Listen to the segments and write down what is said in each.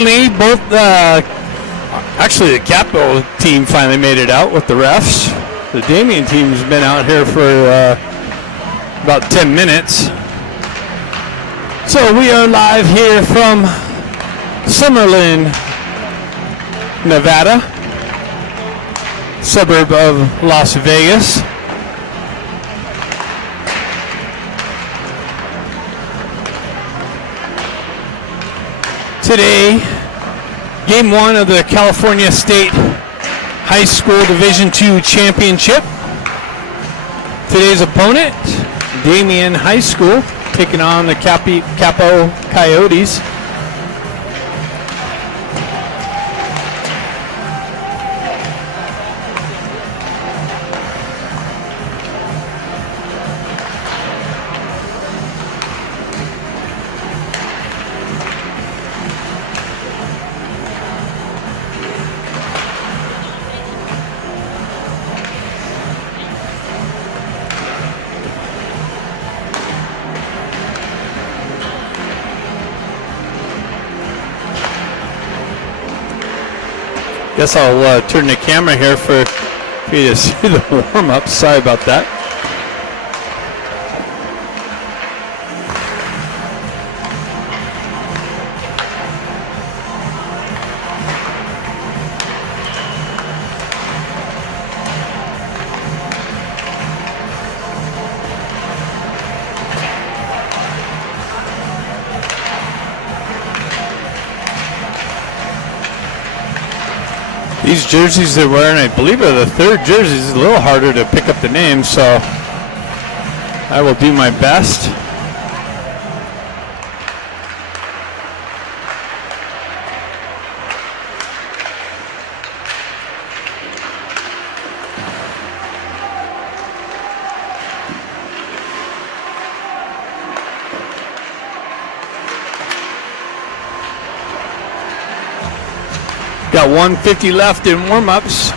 Both, actually the Capo team finally made it out with the refs. The Damien team's been out here for about 10 minutes. So we are live here from Summerlin, Nevada, suburb of Las Vegas. Today, game one of the California State High School Division II Championship. Today's opponent, Damien High School, taking on the Capo Coyotes. Guess I'll turn the camera here for you to see the warm-up. Sorry about that. These jerseys they're wearing, I believe, are the third jerseys. It's a little harder to pick up the names, so I will do my best. Got 150 left in warm-ups.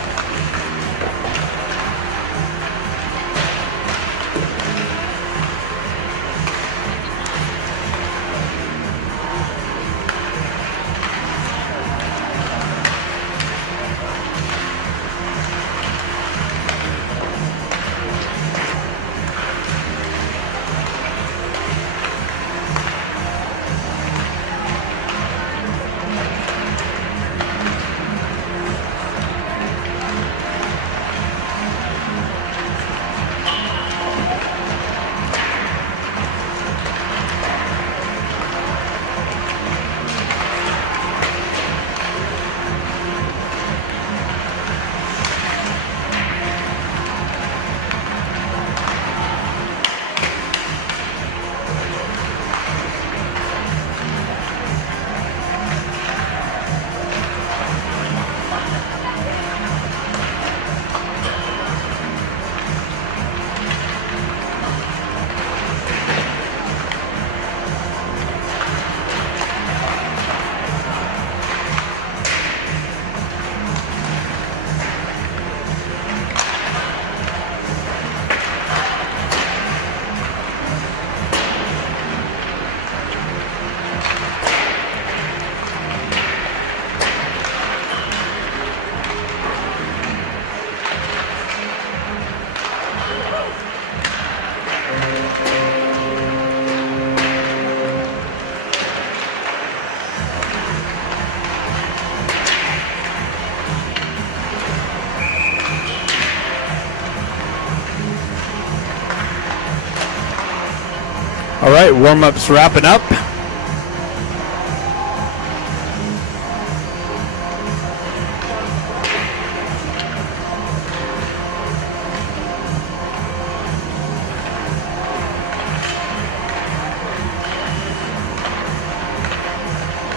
All right, warm-ups wrapping up.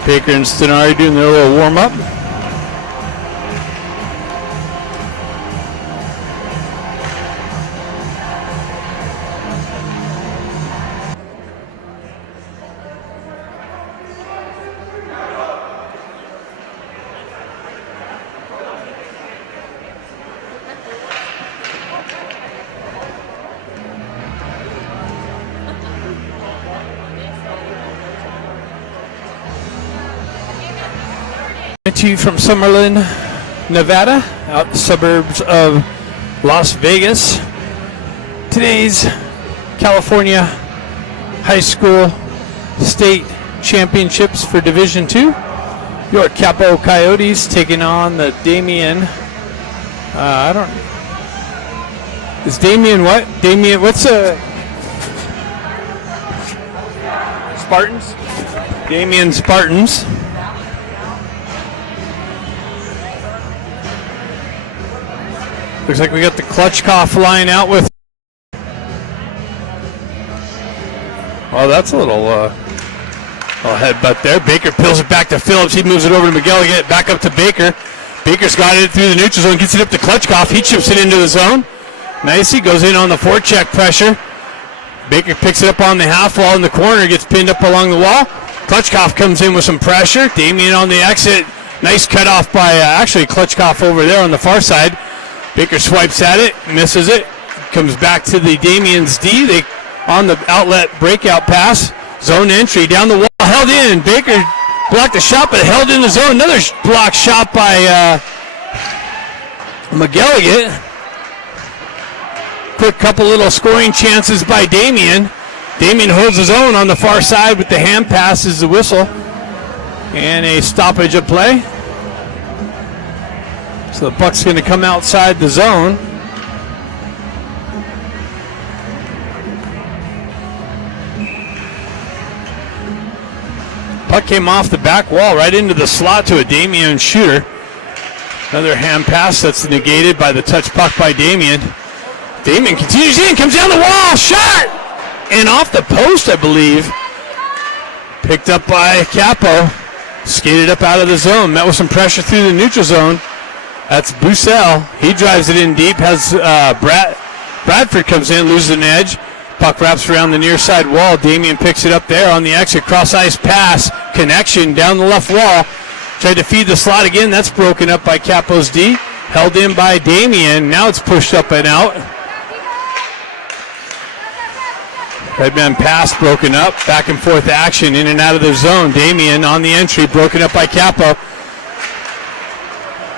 Baker and Stenari doing their little warm-up. To you from Summerlin, Nevada, out the suburbs of Las Vegas. Today's California High School State Championships for Division II. Your Capo Coyotes taking on the Damien. Is Damien what? Damien, what's Spartans? Damien Spartans. Looks like we got the clutch cough line out with. Oh, that's a little headbutt there. Baker peels it back to Phillips. He moves it over to Miguel. Get it back up to Baker. Baker's got it through the neutral zone. Gets it up to Klutchkoff. He chips it into the zone. Nice. He goes in on the forecheck pressure. Baker picks it up on the half wall in the corner. Gets pinned up along the wall. Klutchkoff comes in with some pressure. Damien on the exit. Nice cutoff by actually Klutchkoff over there on the far side. Baker swipes at it. Misses it. Comes back to the Damien's D. They on the outlet breakout pass. Zone entry down the wall. Held in. Baker blocked the shot, but held in the zone. Another block shot by McGilligan. Quick couple little scoring chances by Damien. Damien holds his own on the far side with the hand pass as the whistle. And a stoppage of play. So the puck's going to come outside the zone. Puck came off the back wall right into the slot to a Damien shooter. Another hand pass that's negated by the touch puck by Damien. Damien continues in, comes down the wall, shot! And off the post, I believe. Picked up by Capo. Skated up out of the zone. Met with some pressure through the neutral zone. That's Bussell. He drives it in deep. Has Bradford comes in, loses an edge. Puck wraps around the near side wall. Damien picks it up there on the exit. Cross ice pass. Connection down the left wall. Tried to feed the slot again. That's broken up by Capo's D. Held in by Damien. Now it's pushed up and out. Redman pass broken up. Back and forth action in and out of the zone. Damien on the entry. Broken up by Capo.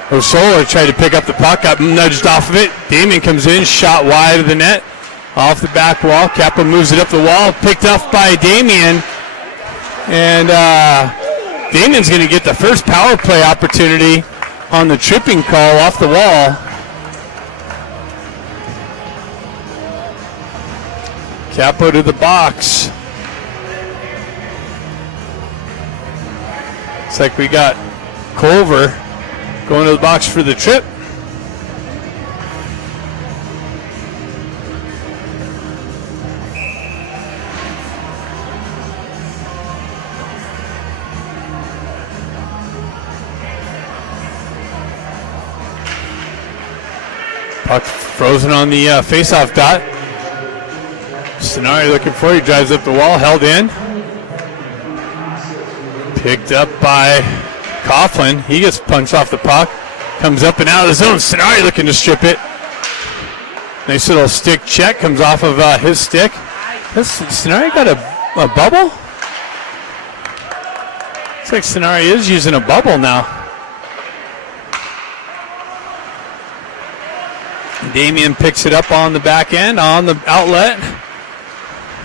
Osola tried to pick up the puck. Got nudged off of it. Damien comes in. Shot wide of the net. Off the back wall. Capo moves it up the wall. Picked up by Damien. And Damien's going to get the first power play opportunity on the tripping call off the wall. Capo to the box. Looks like we got Culver going to the box for the trip. Puck frozen on the face-off dot. Stenari looking for it. He drives up the wall. Held in. Picked up by Coughlin. He gets punched off the puck. Comes up and out of the zone. Stenari looking to strip it. Nice little stick check. Comes off of his stick. Stenari got a bubble? Looks like Stenari is using a bubble now. Damien picks it up on the back end, on the outlet.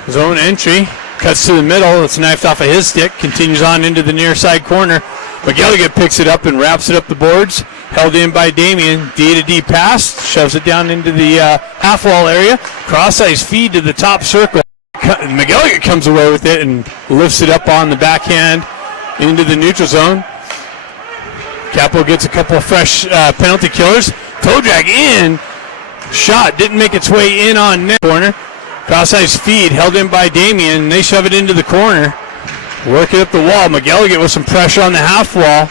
Zone entry. Cuts to the middle. It's knifed off of his stick. Continues on into the near side corner. McGilligan picks it up and wraps it up the boards. Held in by Damien. D-to-D pass. Shoves it down into the half wall area. Cross ice feed to the top circle. McGilligan comes away with it and lifts it up on the backhand into the neutral zone. Capo gets a couple of fresh penalty killers. Toe drag in. Shot didn't make its way in on net corner. Cross ice feed held in by Damien. They shove it into the corner. Work it up the wall. McGilligan with some pressure on the half wall.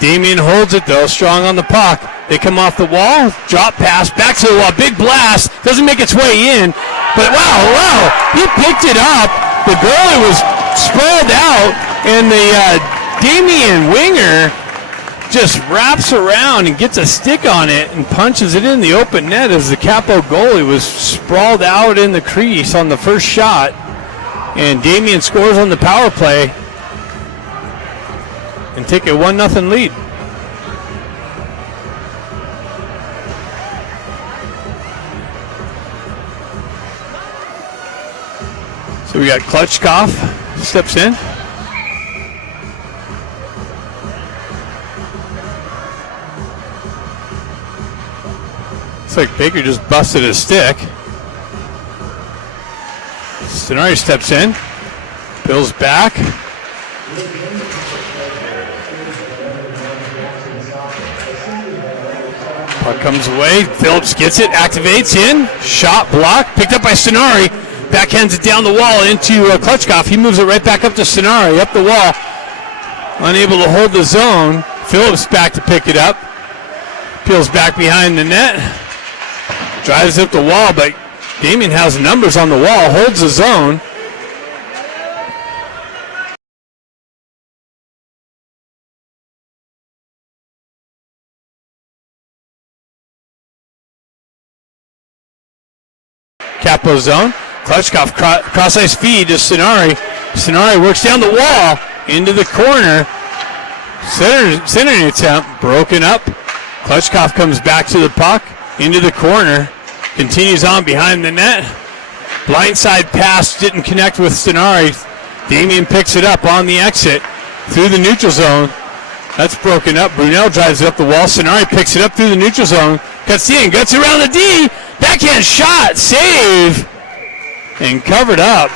Damien holds it though, strong on the puck. They come off the wall. Drop pass back to the wall. Big blast. Doesn't make its way in. But wow. He picked it up. The goalie was spread out. And the Damien winger just wraps around and gets a stick on it and punches it in the open net as the Capo goalie was sprawled out in the crease on the first shot. And Damien scores on the power play and take a 1-0 lead. So we got Klutchkov steps in. Looks like Baker just busted his stick. Stenari steps in. Bill's back. Puck comes away. Phillips gets it, activates in. Shot blocked, picked up by Stenari. Backhands it down the wall into Klutchkov. He moves it right back up to Stenari, up the wall. Unable to hold the zone. Phillips back to pick it up. Peels back behind the net. Drives up the wall, but Damien has numbers on the wall, holds the zone. Capo zone. Klutchkov cross-ice feed to Stenari. Stenari works down the wall into the corner. Centering attempt broken up. Klutchkov comes back to the puck into the corner. Continues on behind the net. Blindside pass didn't connect with Stenari. Damien picks it up on the exit through the neutral zone. That's broken up. Brunel drives it up the wall. Stenari picks it up through the neutral zone. Cuts in, gets around the D. Backhand shot, save, and covered up.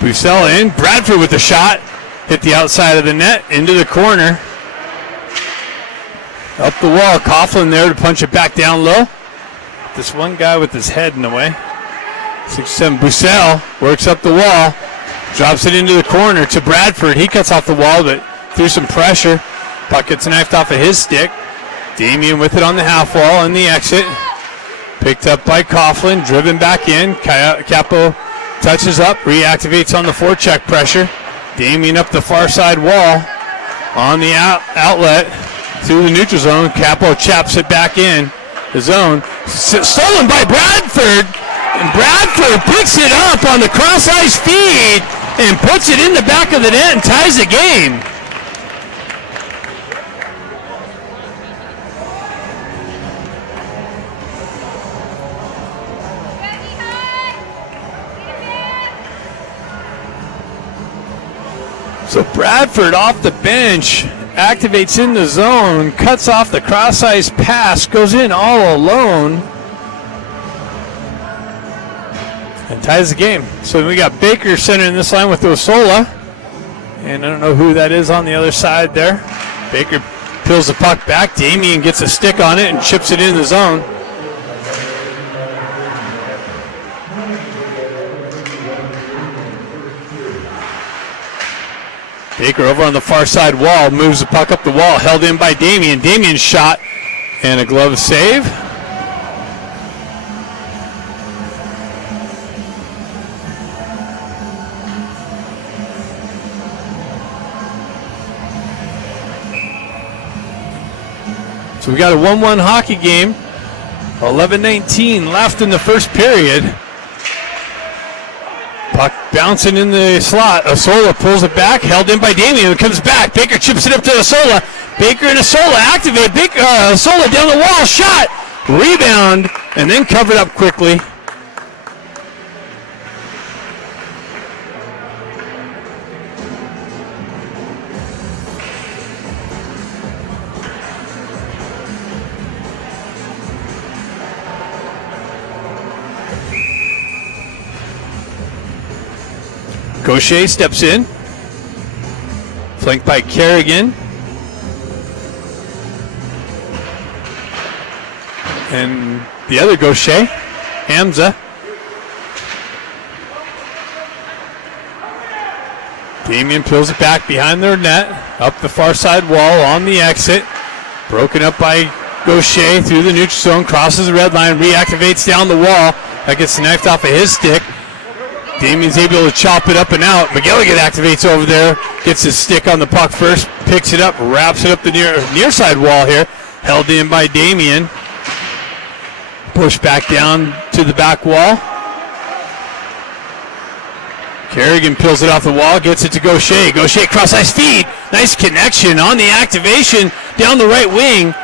Bucell in, Bradford with the shot, hit the outside of the net, into the corner. Up the wall, Coughlin there to punch it back down low. This one guy with his head in the way. 6'7", Bucell works up the wall, drops it into the corner to Bradford. He cuts off the wall, but through some pressure, puck gets knifed off of his stick. Damien with it on the half wall in the exit. Picked up by Coughlin, driven back in. Capo touches up, reactivates on the forecheck pressure. Damien up the far side wall on the outlet. Through the neutral zone, Capo chaps it back in the zone. Stolen by Bradford, and Bradford picks it up on the cross-ice feed and puts it in the back of the net and ties the game. So Bradford off the bench, activates in the zone, cuts off the cross-ice pass, goes in all alone, and ties the game. So we got Baker centering this line with Osola, and I don't know who that is on the other side there. Baker peels the puck back. Damien gets a stick on it and chips it in the zone. Baker over on the far side wall, moves the puck up the wall, held in by Damien. Damien's shot and a glove save. So we got a 1-1 hockey game. 11:19 left in the first period. Puck bouncing in the slot. Osola pulls it back, held in by Damien. It comes back. Baker chips it up to Osola. Baker and Osola activate. Osola down the wall. Shot. Rebound. And then covered up quickly. Gaucher steps in, flanked by Kerrigan. And the other Gaucher, Hamza. Damien peels it back behind their net, up the far side wall on the exit. Broken up by Gaucher through the neutral zone, crosses the red line, reactivates down the wall. That gets knifed off of his stick. Damien's able to chop it up and out. McGilligan activates over there, gets his stick on the puck first, picks it up, wraps it up the near side wall here. Held in by Damien. Push back down to the back wall. Kerrigan peels it off the wall, gets it to Gaucher. Gaucher cross-ice feed. Nice connection on the activation down the right wing.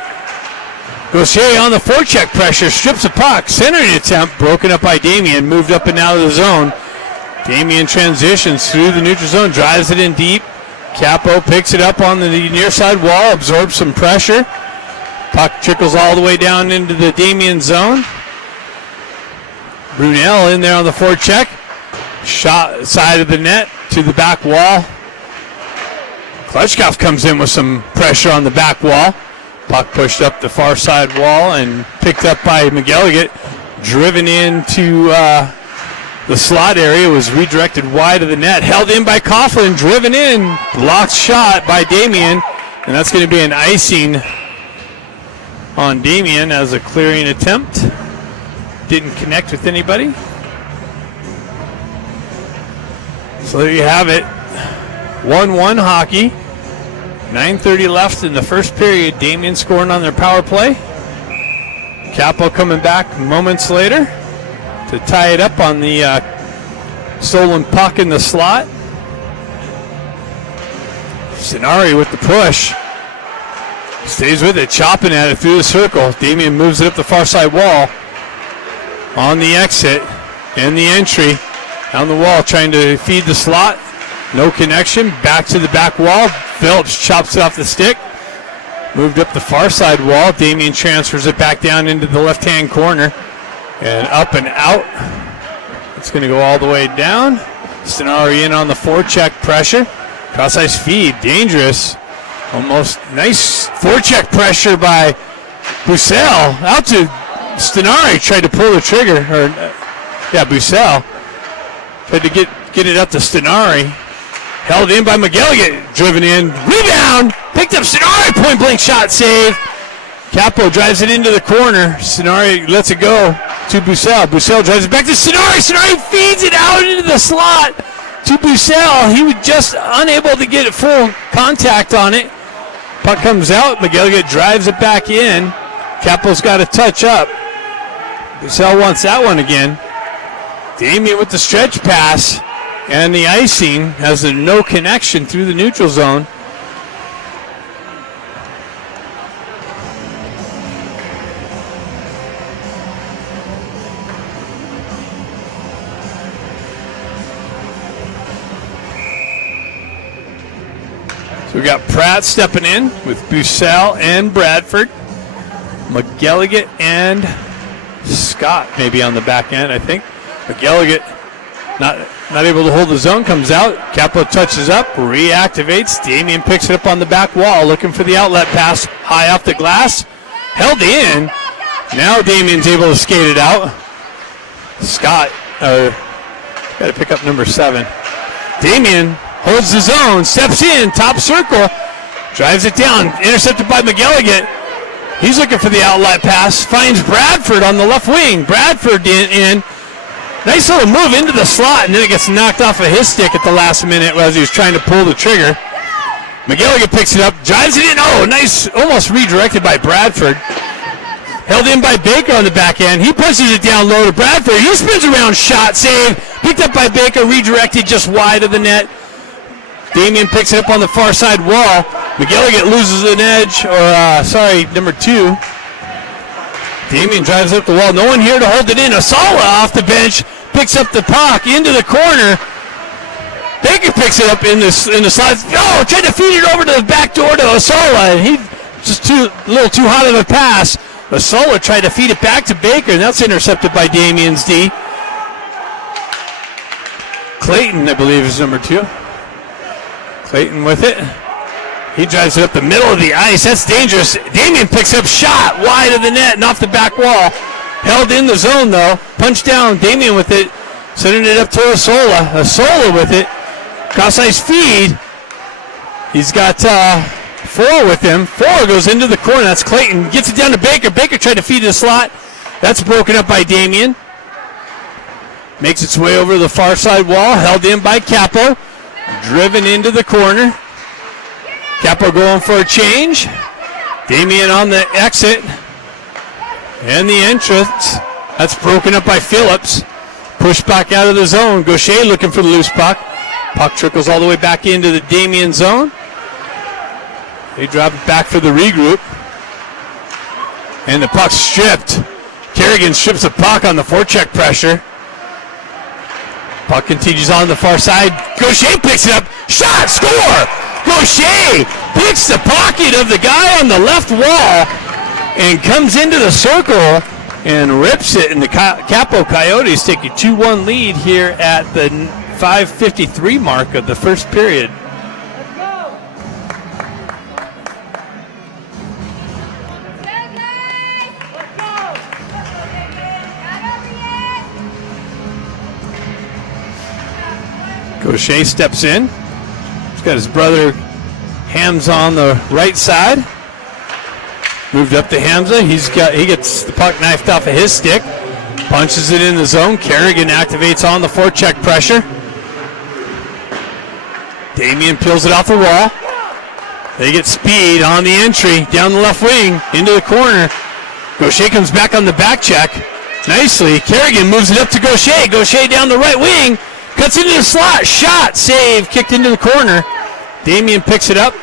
Gaucher on the forecheck pressure, strips the puck. Centering attempt, broken up by Damien, moved up and out of the zone. Damien transitions through the neutral zone, drives it in deep. Capo picks it up on the near side wall, absorbs some pressure. Puck trickles all the way down into the Damien zone. Brunel in there on the forecheck. Shot side of the net to the back wall. Klitschkoff comes in with some pressure on the back wall. Puck pushed up the far side wall and picked up by McGilligan. Driven into the slot area, was redirected wide of the net. Held in by Coughlin, driven in. Blocked shot by Damien. And that's going to be an icing on Damien as a clearing attempt. Didn't connect with anybody. So there you have it. 1-1 hockey. 9:30 left in the first period. Damien scoring on their power play. Capo coming back moments later to tie it up on the stolen puck in the slot. Sinari with the push. Stays with it, chopping at it through the circle. Damien moves it up the far side wall. On the exit and the entry. Down the wall, trying to feed the slot. No connection. Back to the back wall. Phillips chops it off the stick. Moved up the far side wall. Damien transfers it back down into the left-hand corner. And up and out. It's going to go all the way down. Stenari in on the forecheck pressure. Cross-ice feed. Dangerous. Almost nice forecheck pressure by Bussell. Out to Stenari. Tried to pull the trigger. Bussell. Tried to get it up to Stenari. Held in by McGilligan. Driven in. Rebound. Picked up Stenari. Point blank shot save. Capo drives it into the corner. Stenari lets it go to Bussell. Bussell drives it back to Stenari. Stenari feeds it out into the slot to Bussell. He was just unable to get full contact on it. Puck comes out. McGilligan drives it back in. Capo's got to touch up. Bussell wants that one again. Damien with the stretch pass, and the icing has a no connection through the neutral zone. So we got Pratt stepping in with Bussell and Bradford. McGilligan and Scott maybe on the back end, I think. McGilligan not able to hold the zone, comes out. Capo touches up, reactivates. Damien picks it up on the back wall, looking for the outlet pass. High off the glass, held in. Now Damien's able to skate it out. Scott, got to pick up number 7. Damien holds the zone, steps in, top circle, drives it down, intercepted by McGilligan. He's looking for the outlet pass, finds Bradford on the left wing. Bradford in. Nice little move into the slot, and then it gets knocked off of his stick at the last minute as he was trying to pull the trigger. McGilligan picks it up, drives it in. Oh, nice, almost redirected by Bradford. Held in by Baker on the back end. He pushes it down low to Bradford. He spins around, shot, save. Picked up by Baker, redirected just wide of the net. Damien picks it up on the far side wall. McGilligan loses an edge, number 2. Damien drives up the wall. No one here to hold it in. Asala off the bench. Picks up the puck into the corner. Baker picks it up in the slot. Oh, tried to feed it over to the back door to Asala. And he just a little too hot of a pass. Asala tried to feed it back to Baker, and that's intercepted by Damien's D. Clayton, I believe, is number 2. Clayton with it. He drives it up the middle of the ice. That's dangerous. Damien picks up, shot wide of the net and off the back wall. Held in the zone, though. Punched down. Damien with it. Sending it up to Asola. Asola with it. Cross-ice feed. He's got 4 with him. 4 goes into the corner. That's Clayton. Gets it down to Baker. Baker tried to feed the slot. That's broken up by Damien. Makes its way over the far side wall. Held in by Capo. Driven into the corner. Capo going for a change. Damien on the exit. And the entrance, that's broken up by Phillips. Pushed back out of the zone. Gaucher looking for the loose puck. Puck trickles all the way back into the Damien zone. They drop it back for the regroup. And the puck stripped. Kerrigan strips the puck on the forecheck pressure. Puck continues on the far side. Gaucher picks it up. Shot! Score! Gaucher picks the pocket of the guy on the left wall and comes into the circle and rips it. And the Capo Coyotes take a 2-1 lead here at the 5:53 mark of the first period. Gaucher steps in. He's got his brother Hamza on the right side. Moved up to Hamza. He gets the puck knifed off of his stick. Punches it in the zone. Kerrigan activates on the forecheck pressure. Damien peels it off the wall. They get speed on the entry down the left wing into the corner. Gaucher comes back on the back check. Nicely. Kerrigan moves it up to Gaucher. Gaucher down the right wing. Cuts into the slot. Shot. Save. Kicked into the corner. Damien picks it up.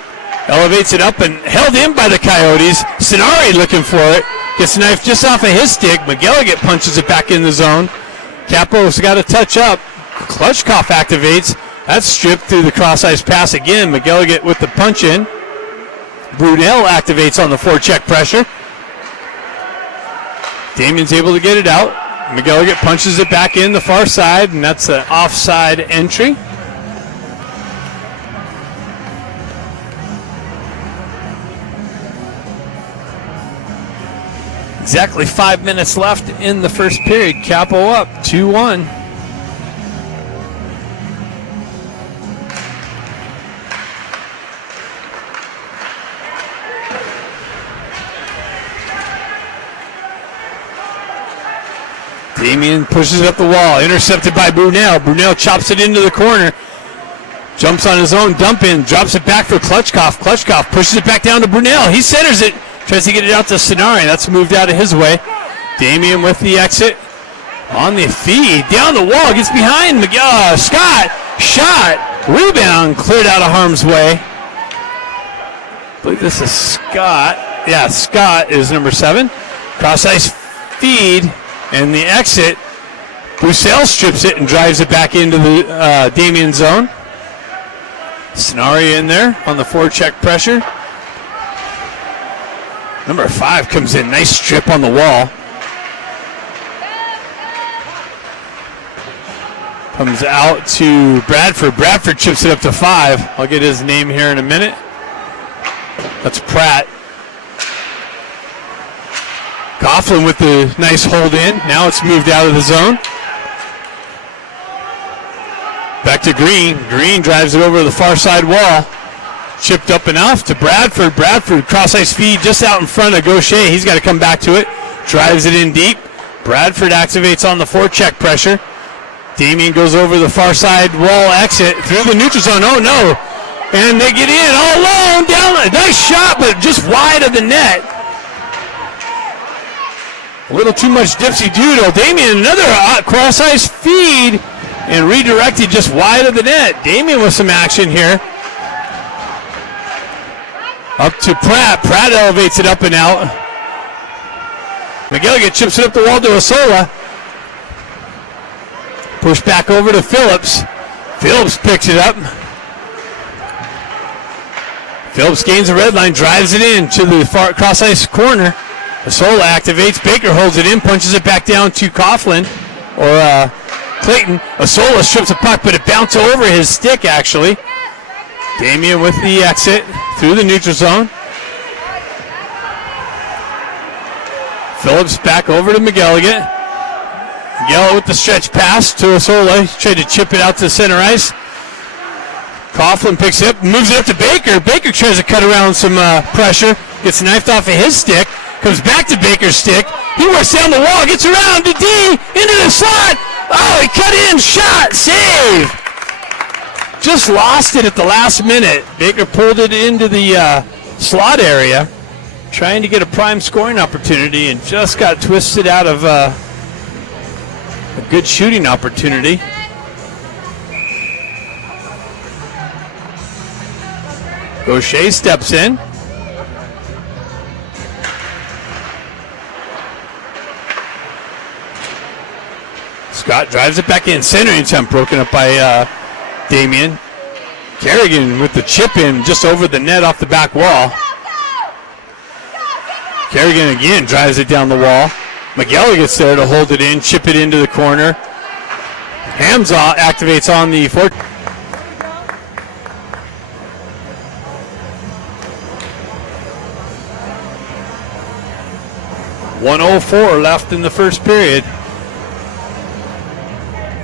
Elevates it up and held in by the Coyotes. Sonari looking for it. Gets knifed just off of his stick. McGilligan punches it back in the zone. Capo's got to touch up. Klutchkov activates. That's stripped through the cross-ice pass again. McGilligan with the punch in. Brunel activates on the forecheck pressure. Damien's able to get it out. McGilligan punches it back in the far side, and that's an offside entry. Exactly 5 minutes left in the first period. Capo up 2-1. Damien pushes it up the wall, intercepted by Brunel. Brunel chops it into the corner. Jumps on his own dump in, drops it back for Klutchkov. Klutchkov pushes it back down to Brunel. He centers it, tries to get it out to Sonari. That's moved out of his way. Damien with the exit. On the feed, down the wall, gets behind Scott. Shot, rebound, cleared out of harm's way. I believe this is Scott. Yeah, Scott is number 7. Cross-ice feed. And the exit, Bussell strips it and drives it back into the Damien zone. Sonari in there on the forecheck pressure. Number 5 comes in, nice strip on the wall. Comes out to Bradford. Bradford chips it up to 5. I'll get his name here in a minute. That's Pratt. Coughlin with the nice hold in. Now it's moved out of the zone. Back to Green. Green drives it over the far side wall. Chipped up enough to Bradford. Bradford cross-ice feed just out in front of Gaucher. He's got to come back to it. Drives it in deep. Bradford activates on the forecheck pressure. Damien goes over the far side wall exit through the neutral zone. Oh no. And they get in all alone. Down. A nice shot, but just wide of the net. A little too much dipsy doodle. Damien, another cross-ice feed and redirected just wide of the net. Damien with some action here. Up to Pratt. Pratt elevates it up and out. McGilligan chips it up the wall to Osola. Push back over to Phillips. Phillips picks it up. Phillips gains the red line, drives it in to the far cross-ice corner. Osola activates. Baker holds it in, punches it back down to Coughlin or Clayton. Osola strips the puck, but it bounced over his stick actually. Damien with the exit through the neutral zone. Phillips back over to McGilligan. McGilligan with the stretch pass to Osola. Tried to chip it out to center ice. Coughlin picks it up, moves it up to Baker. Baker tries to cut around some pressure. Gets knifed off of his stick. Comes back to Baker's stick. He works down the wall, gets around to D, into the slot. Oh, he cut in, shot, save. Just lost it at the last minute. Baker pulled it into the slot area. trying to get a prime scoring opportunity and just got twisted out of a good shooting opportunity. Gaucher steps in. Scott drives it back in. Centering attempt broken up by Damien. Kerrigan with the chip in just over the net off the back wall. Kerrigan again drives it down the wall. McGilly gets there to hold it in, chip it into the corner. Hamza activates on the fourth. .104 left in the first period.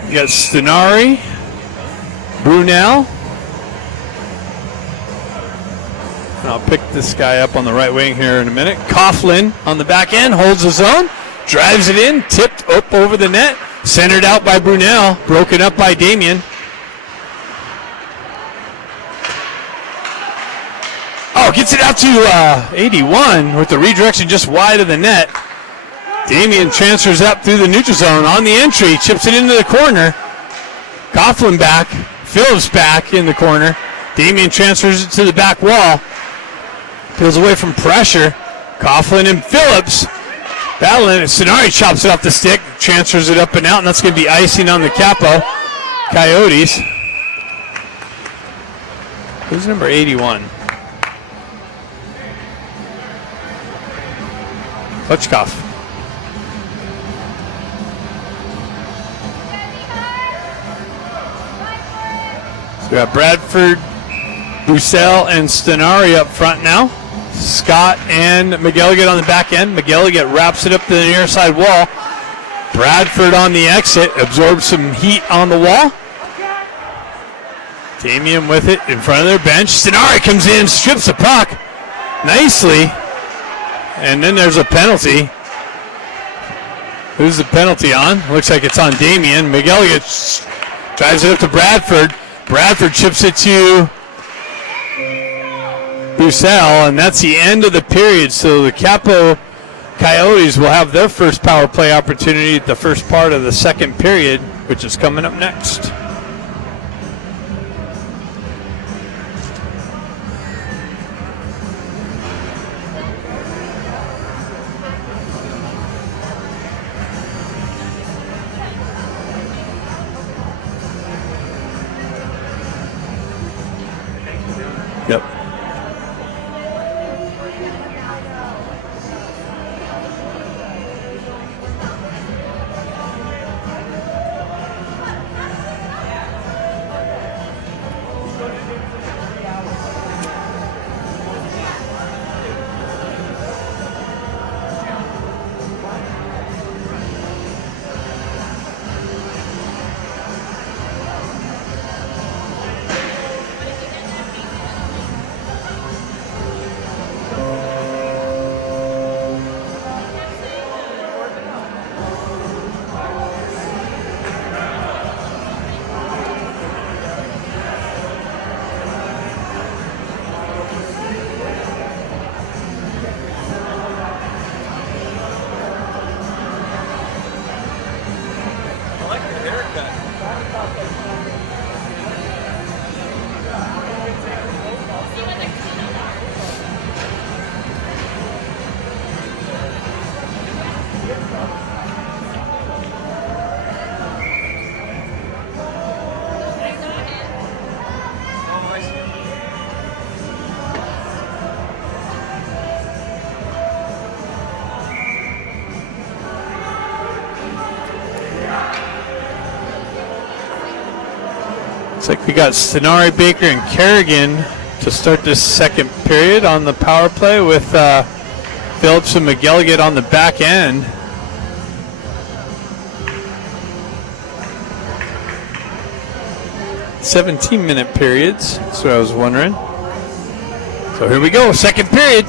You got Stenari, Brunel. And I'll pick this guy up on the right wing here in a minute. Coughlin on the back end, holds his own, drives it in, tipped up over the net, centered out by Brunel, broken up by Damien. Oh, gets it out to 81 with the redirection just wide of the net. Damien transfers up through the neutral zone on the entry, chips it into the corner. Coughlin back, Phillips back in the corner. Damien transfers it to the back wall. Peels away from pressure. Coughlin and Phillips battling. Stenari chops it off the stick, transfers it up and out, and that's going to be icing on the Capo Coyotes. Who's number 81? Klitschkoff. So we got Bradford, Bussell, and Stenari up front now. Scott and McGilligan on the back end. McGilligan wraps it up to the near side wall. Bradford on the exit, absorbs some heat on the wall. Damien with it in front of their bench. Stenari comes in, strips the puck nicely. And then there's a penalty. Who's the penalty on? Looks like it's on Damien. McGilligan drives it up to Bradford. Bradford chips it to Bussell, and that's the end of the period. So the Capo Coyotes will have their first power play opportunity at the first part of the second period, which is coming up next. Yep. Looks like we got Stenari, Baker, and Kerrigan to start this second period on the power play with Phillips and McGilligan on the back end. "17-minute periods," that's what I was wondering. So here we go, second period.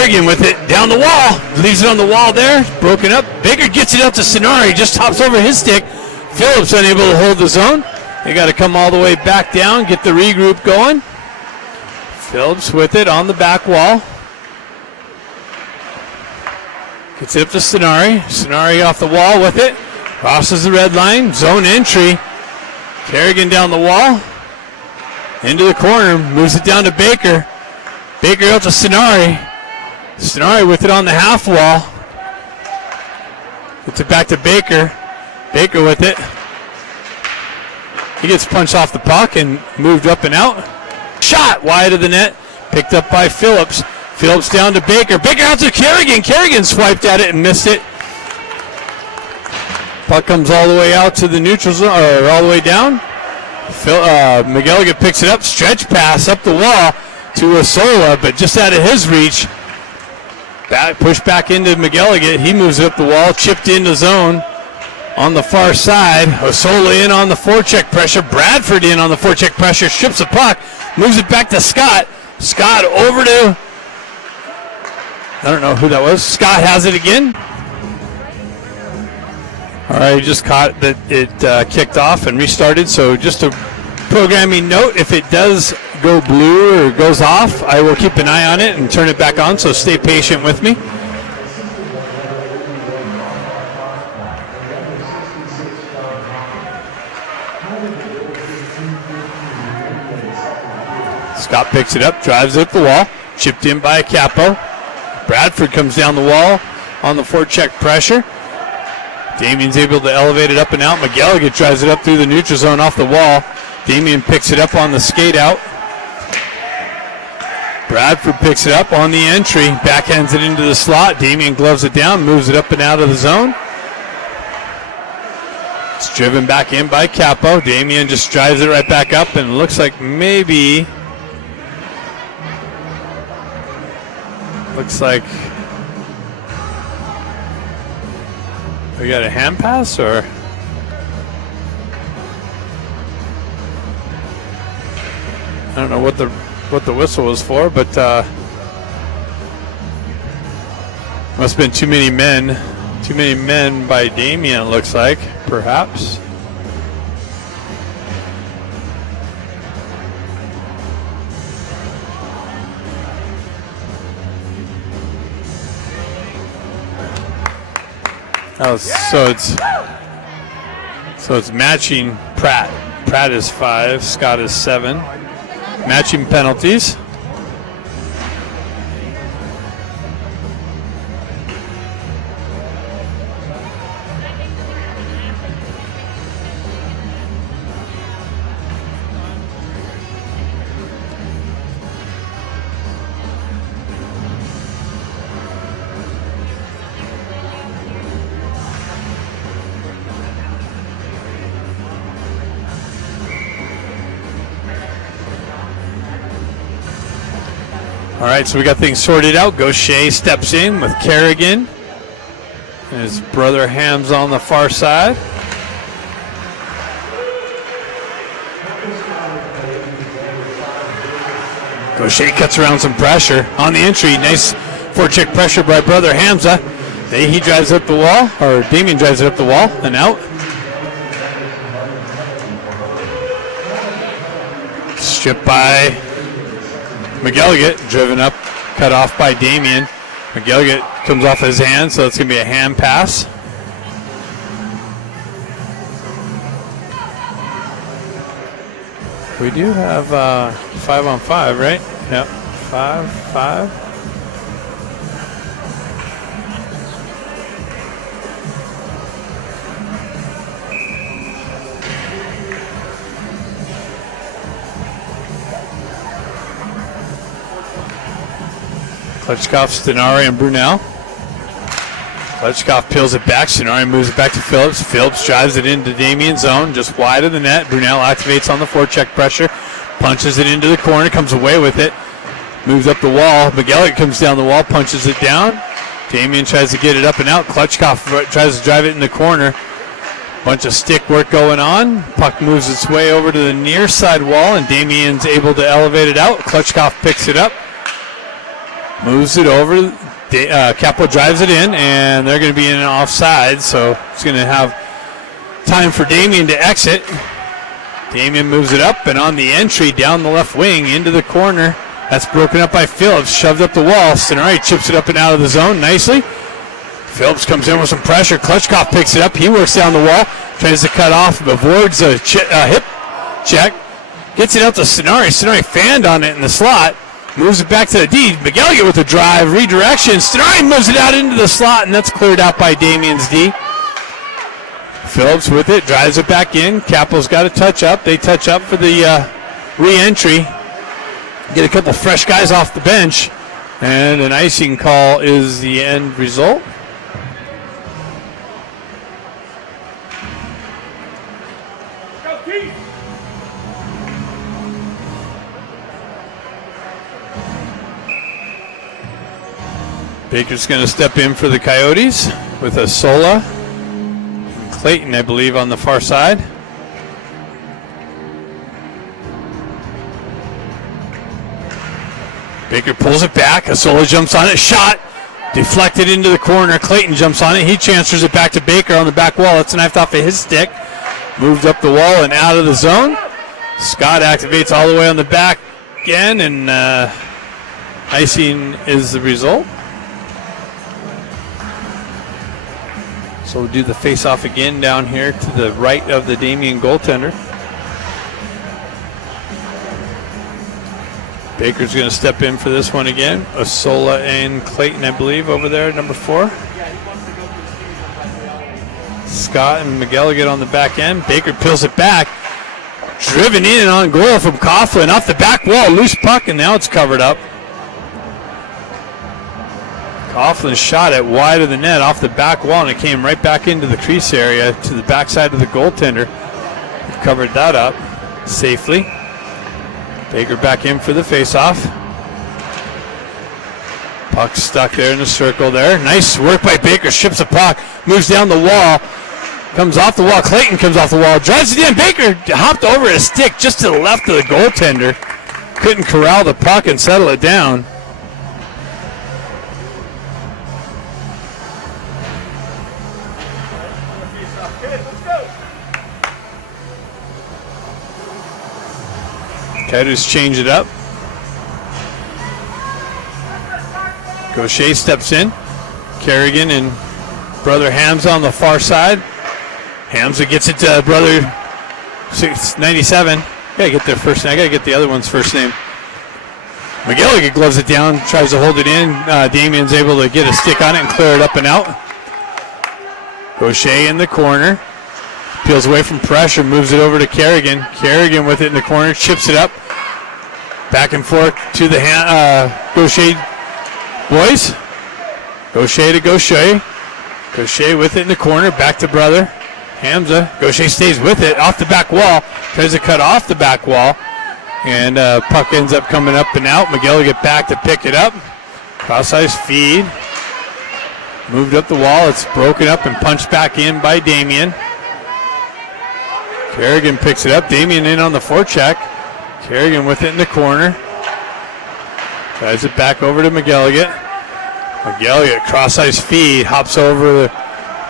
Kerrigan with it down the wall. Leaves it on the wall there. Broken up. Baker gets it out to Sonari. Just hops over his stick. Phillips unable to hold the zone. They got to come all the way back down, get the regroup going. Phillips with it on the back wall. Gets it up to Sonari. Sonari off the wall with it. Crosses the red line. Zone entry. Kerrigan down the wall. Into the corner. Moves it down to Baker. Baker out to Sonari. Sonari with it on the half wall. Gets it back to Baker. Baker with it. He gets punched off the puck and moved up and out. Shot wide of the net. Picked up by Phillips. Phillips down to Baker. Baker out to Kerrigan. Kerrigan swiped at it and missed it. Puck comes all the way out to the neutral zone, or all the way down. McGilligan picks it up. Stretch pass up the wall to Osola, but just out of his reach. Pushed back into McGilligan. He moves it up the wall. Chipped into zone. On the far side, Osola in on the forecheck pressure. Bradford in on the forecheck pressure. Strips the puck. Moves it back to Scott. Scott over to... I don't know who that was. Scott has it again. All right, just caught that it kicked off and restarted. So just a programming note, if it does go blue or goes off, I will keep an eye on it and turn it back on. So stay patient with me. Scott picks it up, drives it up the wall, chipped in by Capo. Bradford comes down the wall on the forecheck pressure. Damien's able to elevate it up and out. McGilligan drives it up through the neutral zone off the wall. Damien picks it up on the skate out. Bradford picks it up on the entry, backhands it into the slot. Damien gloves it down, moves it up and out of the zone. It's driven back in by Capo. Damien just drives it right back up, and it looks like maybe... Looks like we got a hand pass, or I don't know what the whistle was for, but must have been too many men by Damien, it looks like, perhaps. Oh, so it's matching Pratt. Pratt is 5, Scott is 7. Matching penalties. All right, so we got things sorted out. Gaucher steps in with Kerrigan. His brother Ham's on the far side. Gaucher cuts around some pressure on the entry. Nice forecheck pressure by brother Hamza. He drives up the wall, or Damien drives it up the wall and out. Stripped by McGilligan, driven up, cut off by Damien. McGilligan comes off his hand, so it's going to be a hand pass. We do have 5-on-5, right? Yep, 5-5. Klitschkov, Stenari, and Brunel. Klitschkov peels it back. Stenari moves it back to Phillips. Phillips drives it into Damien's zone, just wide of the net. Brunel activates on the forecheck pressure, punches it into the corner, comes away with it, moves up the wall. McGilligan comes down the wall, punches it down. Damien tries to get it up and out. Klitschkov tries to drive it in the corner. Bunch of stick work going on. Puck moves its way over to the near side wall, and Damien's able to elevate it out. Klitschkov picks it up. Moves it over. Capo drives it in, and they're going to be in an offside, so it's going to have time for Damien to exit. Damien moves it up, and on the entry down the left wing into the corner. That's broken up by Phillips, shoved up the wall. Stenari chips it up and out of the zone nicely. Phillips comes in with some pressure. Klitschkoff picks it up. He works down the wall, tries to cut off, avoids a hip check. Gets it out to Stenari. Stenari fanned on it in the slot. Moves it back to the D. McGilligan with a drive, redirection. Stenari moves it out into the slot, and that's cleared out by Damien's D. Phillips with it, drives it back in. Capo's got a touch up. They touch up for the re-entry. Get a couple fresh guys off the bench, and an icing call is the end result. Baker's going to step in for the Coyotes with a Sola and Clayton, I believe, on the far side. Baker pulls it back. Asola jumps on it. Shot. Deflected into the corner. Clayton jumps on it. He transfers it back to Baker on the back wall. It's knifed off of his stick. Moved up the wall and out of the zone. Scott activates all the way on the back again, and icing is the result. So we'll do the face-off again down here to the right of the Damien goaltender. Baker's going to step in for this one again. Asola and Clayton, I believe, over there, number 4. Scott and McGilligan on the back end. Baker peels it back. Driven in on goal from Coughlin off the back wall. Loose puck, and now it's covered up. Coughlin shot it wide of the net off the back wall, and it came right back into the crease area to the backside of the goaltender. We've covered that up safely. Baker back in for the faceoff. Puck stuck there in the circle there. Nice work by Baker. Ships the puck. Moves down the wall. Comes off the wall. Clayton comes off the wall. Drives it in. Baker hopped over his stick just to the left of the goaltender. Couldn't corral the puck and settle it down. Coyotes change it up. Gaucher steps in. Kerrigan and brother Hamza on the far side. Hamza gets it to brother 697. Gotta get their first name. I gotta get the other one's first name. McGilligan gloves it down, tries to hold it in. Damien's able to get a stick on it and clear it up and out. Gaucher in the corner. Peels away from pressure, moves it over to Kerrigan. Kerrigan with it in the corner, chips it up. Back and forth to the Gaucher boys. Gaucher to Gaucher. Gaucher with it in the corner, back to brother Hamza. Gaucher stays with it, off the back wall. Tries to cut off the back wall. And puck ends up coming up and out. McGilligan back to pick it up. Cross-ice feed. Moved up the wall. It's broken up and punched back in by Damien. Kerrigan picks it up. Damien in on the forecheck. Kerrigan with it in the corner. Drives it back over to McGilligan. McGilligan cross-ice feed. Hops over the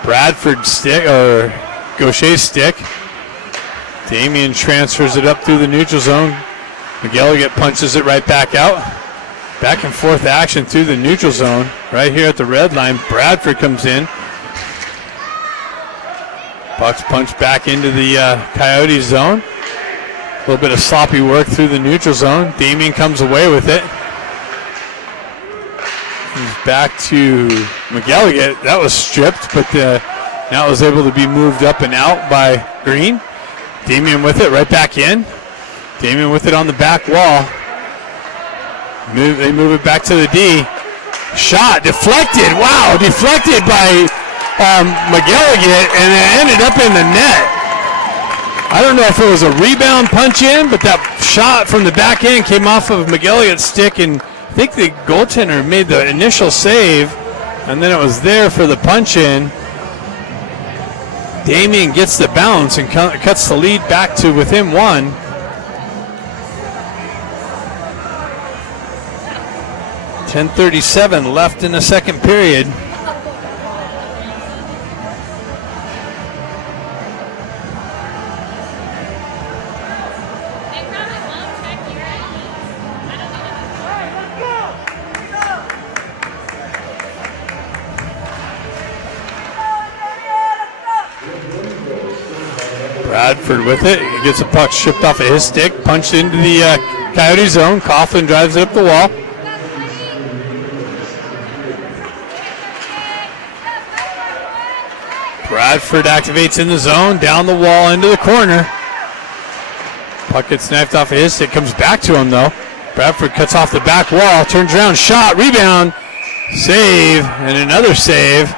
Bradford stick, or Gaucher's stick. Damien transfers it up through the neutral zone. McGilligan punches it right back out. Back and forth action through the neutral zone. Right here at the red line. Bradford comes in. Puck's punched back into the Coyotes zone. A little bit of sloppy work through the neutral zone. Damien comes away with it. He's back to McGilligan. That was stripped, but now it was able to be moved up and out by Green. Damien with it, right back in. Damien with it on the back wall. They move it back to the D. Shot, deflected. Wow, deflected by McGilligan, and it ended up in the net. I don't know if it was a rebound punch in, but that shot from the back end came off of McGilligan's stick, and I think the goaltender made the initial save, and then it was there for the punch in. Damien gets the bounce and cuts the lead back to within 1. 10:37 left in the second period. Bradford with it. He gets the puck shipped off of his stick, punched into the Coyote zone. Coughlin drives it up the wall. Bradford activates in the zone, down the wall, into the corner. Puck gets knifed off of his stick, comes back to him though. Bradford cuts off the back wall, turns around, shot, rebound, save, and another save.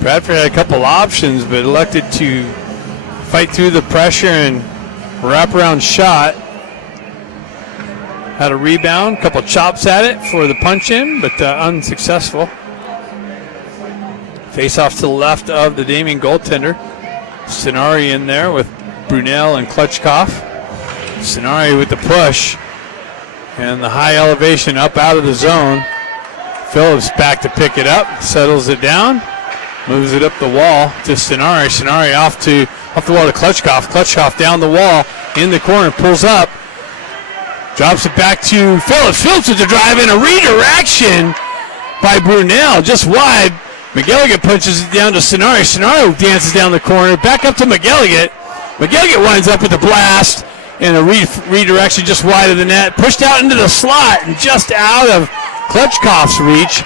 Bradford had a couple options, but elected to fight through the pressure and wraparound shot. Had a rebound, couple chops at it for the punch in, but unsuccessful. Face off to the left of the Damien goaltender. Stenari in there with Brunel and Klutchkov. Stenari with the push and the high elevation up out of the zone. Phillips back to pick it up, settles it down. Moves it up the wall to Stenari. Stenari off the wall to Klutchkov. Klutchkov down the wall in the corner, pulls up, drops it back to Phillips. Phillips with the drive in, a redirection by Brunel, just wide. McGilligan punches it down to Stenari. Stenari dances down the corner, back up to McGilligan. McGilligan winds up with the blast and a redirection just wide of the net. Pushed out into the slot and just out of Klutchkov's reach.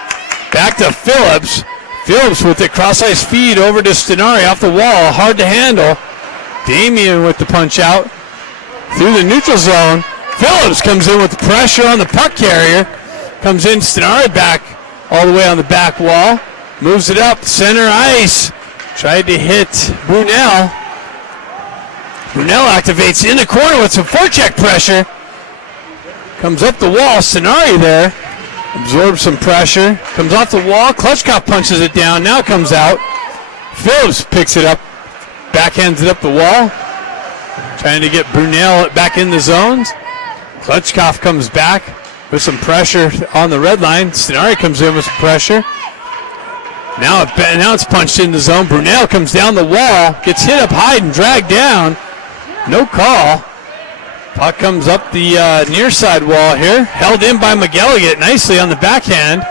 Back to Phillips. Phillips with the cross-ice feed over to Stenari off the wall, hard to handle. Damien with the punch out through the neutral zone. Phillips comes in with the pressure on the puck carrier. Comes in, Stenari back all the way on the back wall. Moves it up, center ice. Tried to hit Brunel. Brunel activates in the corner with some forecheck pressure. Comes up the wall, Stenari there. Absorbs some pressure, comes off the wall, Klutchkov punches it down, now it comes out. Phillips picks it up, backhands it up the wall, trying to get Brunel back in the zones. Klutchkov comes back with some pressure on the red line. Stenari comes in with some pressure. Now it's punched in the zone. Brunel comes down the wall, gets hit up high and dragged down. No call. Puck comes up the near side wall here. Held in by McGilligan nicely on the backhand.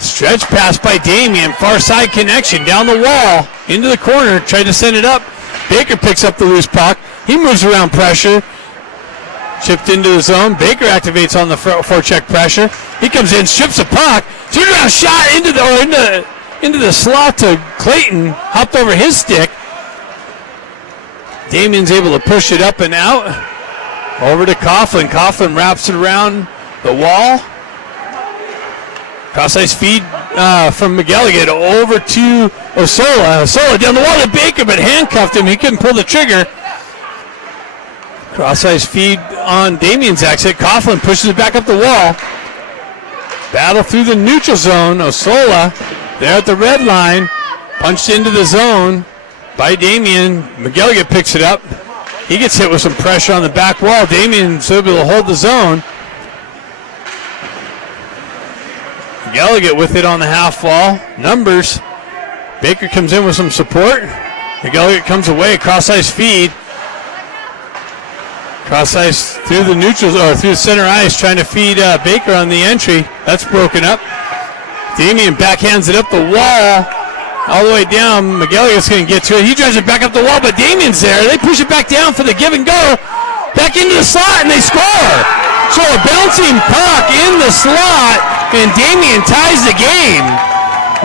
Stretch pass by Damien. Far side connection down the wall. Into the corner. Tried to send it up. Baker picks up the loose puck. He moves around pressure. Chipped into the zone. Baker activates on the forecheck pressure. He comes in, strips the puck. Turn around shot into the slot to Clayton. Hopped over his stick. Damien's able to push it up and out. Over to Coughlin. Coughlin wraps it around the wall. Cross-ice feed from McGilligan over to Osola. Osola down the wall to Baker, but handcuffed him. He couldn't pull the trigger. Cross-ice feed on Damien's exit. Coughlin pushes it back up the wall. Battle through the neutral zone. Osola there at the red line. Punched into the zone by Damien. McGilligan picks it up. He gets hit with some pressure on the back wall. Damien's able to hold the zone. McGilligan with it on the half wall. Numbers. Baker comes in with some support. McGilligan comes away. Cross-ice feed. Cross-ice through the neutrals, or through the center ice, trying to feed Baker on the entry. That's broken up. Damien backhands it up the wall. All the way down, McGilligan's going to get to it. He drives it back up the wall, but Damien's there. They push it back down for the give and go. Back into the slot, and they score. So a bouncing puck in the slot, and Damien ties the game.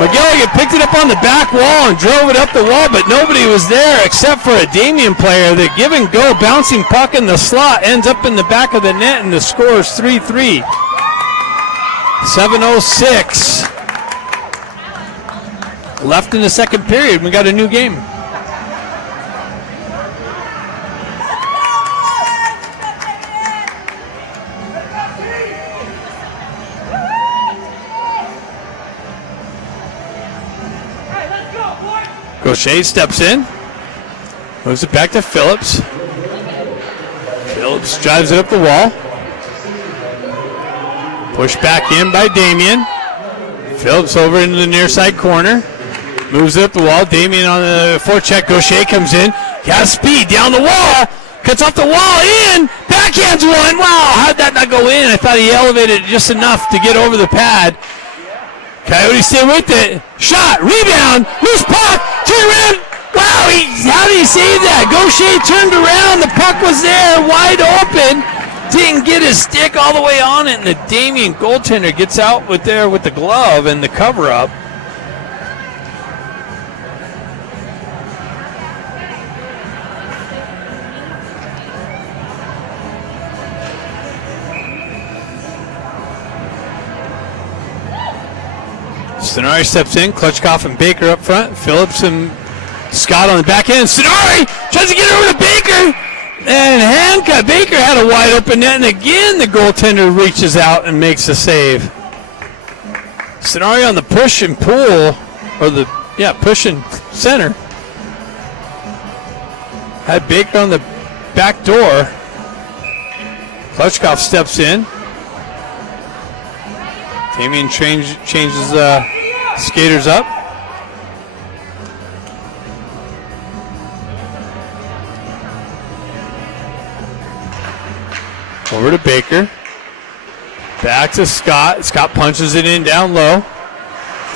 McGilligan picked it up on the back wall and drove it up the wall, but nobody was there except for a Damien player. The give and go bouncing puck in the slot ends up in the back of the net, and the score is 3-3. 7:06 left in the second period. We got a new game. Gaucher steps in. Moves it back to Phillips. Phillips drives it up the wall. Pushed back in by Damien. Phillips over into the near side corner. Moves it up the wall. Damien on the forecheck. Gaucher comes in. Got speed down the wall. Cuts off the wall. In. Backhands one. Wow, how'd that not go in? I thought he elevated it just enough to get over the pad. Coyotes stay with it. Shot. Rebound. Loose puck. Turn around. Wow, how did he save that? Gaucher turned around. The puck was there. Wide open. Didn't get his stick all the way on it. And the Damien goaltender gets out with the glove and the cover up. Stenari steps in, Klutchkov and Baker up front, Phillips and Scott on the back end. Stenari tries to get over to Baker, and handcut. Baker had a wide open net, and again the goaltender reaches out and makes a save. Stenari on the push and pull, push and center. Had Baker on the back door. Klutchkov steps in. Damien changes skaters up. Over to Baker. Back to Scott. Scott punches it in down low.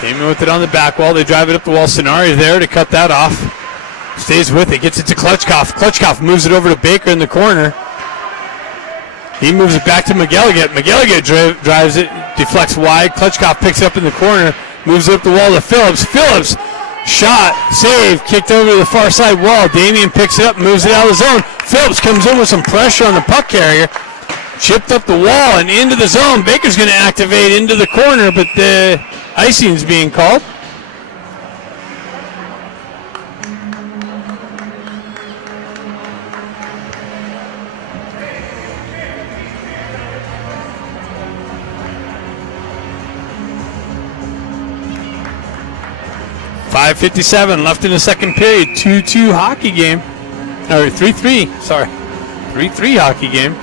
Damien with it on the back wall. They drive it up the wall. Scenario there to cut that off. Stays with it. Gets it to Klutchkov. Klutchkov moves it over to Baker in the corner. He moves it back to McGilligan. McGilligan drives it, deflects wide. Klutchkov picks it up in the corner, moves it up the wall to Phillips. Phillips, shot, save, kicked over to the far side wall. Damien picks it up, moves it out of the zone. Phillips comes in with some pressure on the puck carrier, chipped up the wall and into the zone. Baker's going to activate into the corner, but the icing's being called. .5:57 left in the second period. 2-2 hockey game. Or 3-3, sorry. 3-3 hockey game.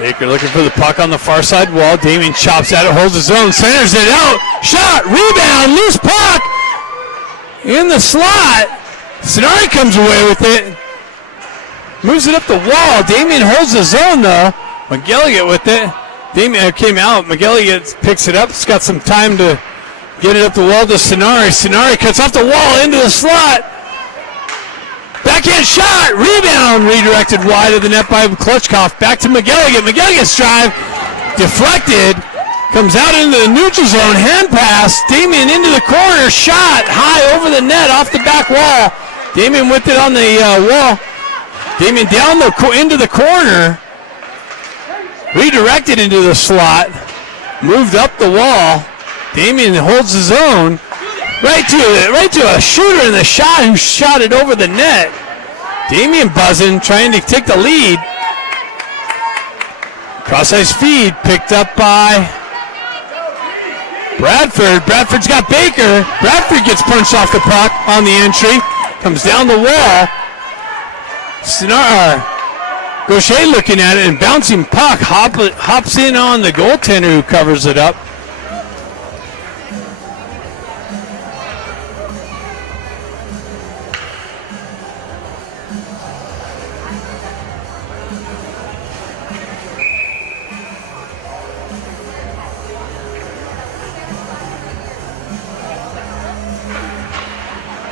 Baker looking for the puck on the far side wall. Damien chops at it, holds his own, centers it out. Shot, rebound, loose puck in the slot. Stenari comes away with it. Moves it up the wall. Damien holds his own though. McGilligan with it. Damien came out. McGilligan picks it up. It's got some time to get it up the wall to Stenari. Stenari cuts off the wall into the slot. Backhand shot. Rebound. Redirected wide of the net by Klutchkov. Back to McGilligan. McGilligan's drive. Deflected. Comes out into the neutral zone. Hand pass. Damien into the corner. Shot. High over the net off the back wall. Damien with it on the wall. Damien down into the corner. Redirected into the slot. Moved up the wall. Damien holds his own. Right to a shooter in the shot who shot it over the net. Damien buzzing, trying to take the lead. Cross-ice feed picked up by Bradford. Bradford's got Baker. Bradford gets punched off the puck on the entry. Comes down the wall. Gaucher looking at it and bouncing puck. Hops in on the goaltender who covers it up.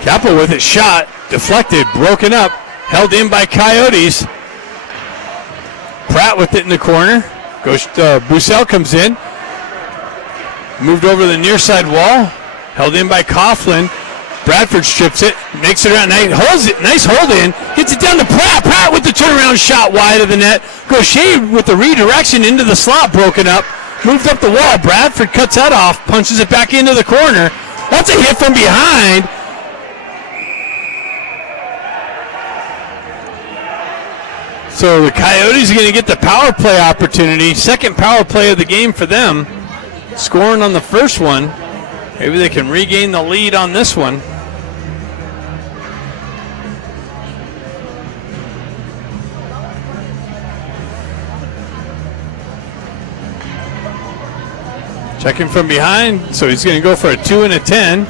Capo with it, shot, deflected, broken up, held in by Coyotes. Pratt with it in the corner. Bussell comes in. Moved over the near side wall. Held in by Coughlin. Bradford strips it, makes it around, holds it, nice hold in, gets it down to Pratt. Pratt with the turnaround shot wide of the net. Gaucher with the redirection into the slot, broken up. Moved up the wall. Bradford cuts that off, punches it back into the corner. That's a hit from behind. So the Coyotes are going to get the power play opportunity. Second power play of the game for them. Scoring on the first one. Maybe they can regain the lead on this one. Checking from behind, so he's going to go for a 2 and a 10.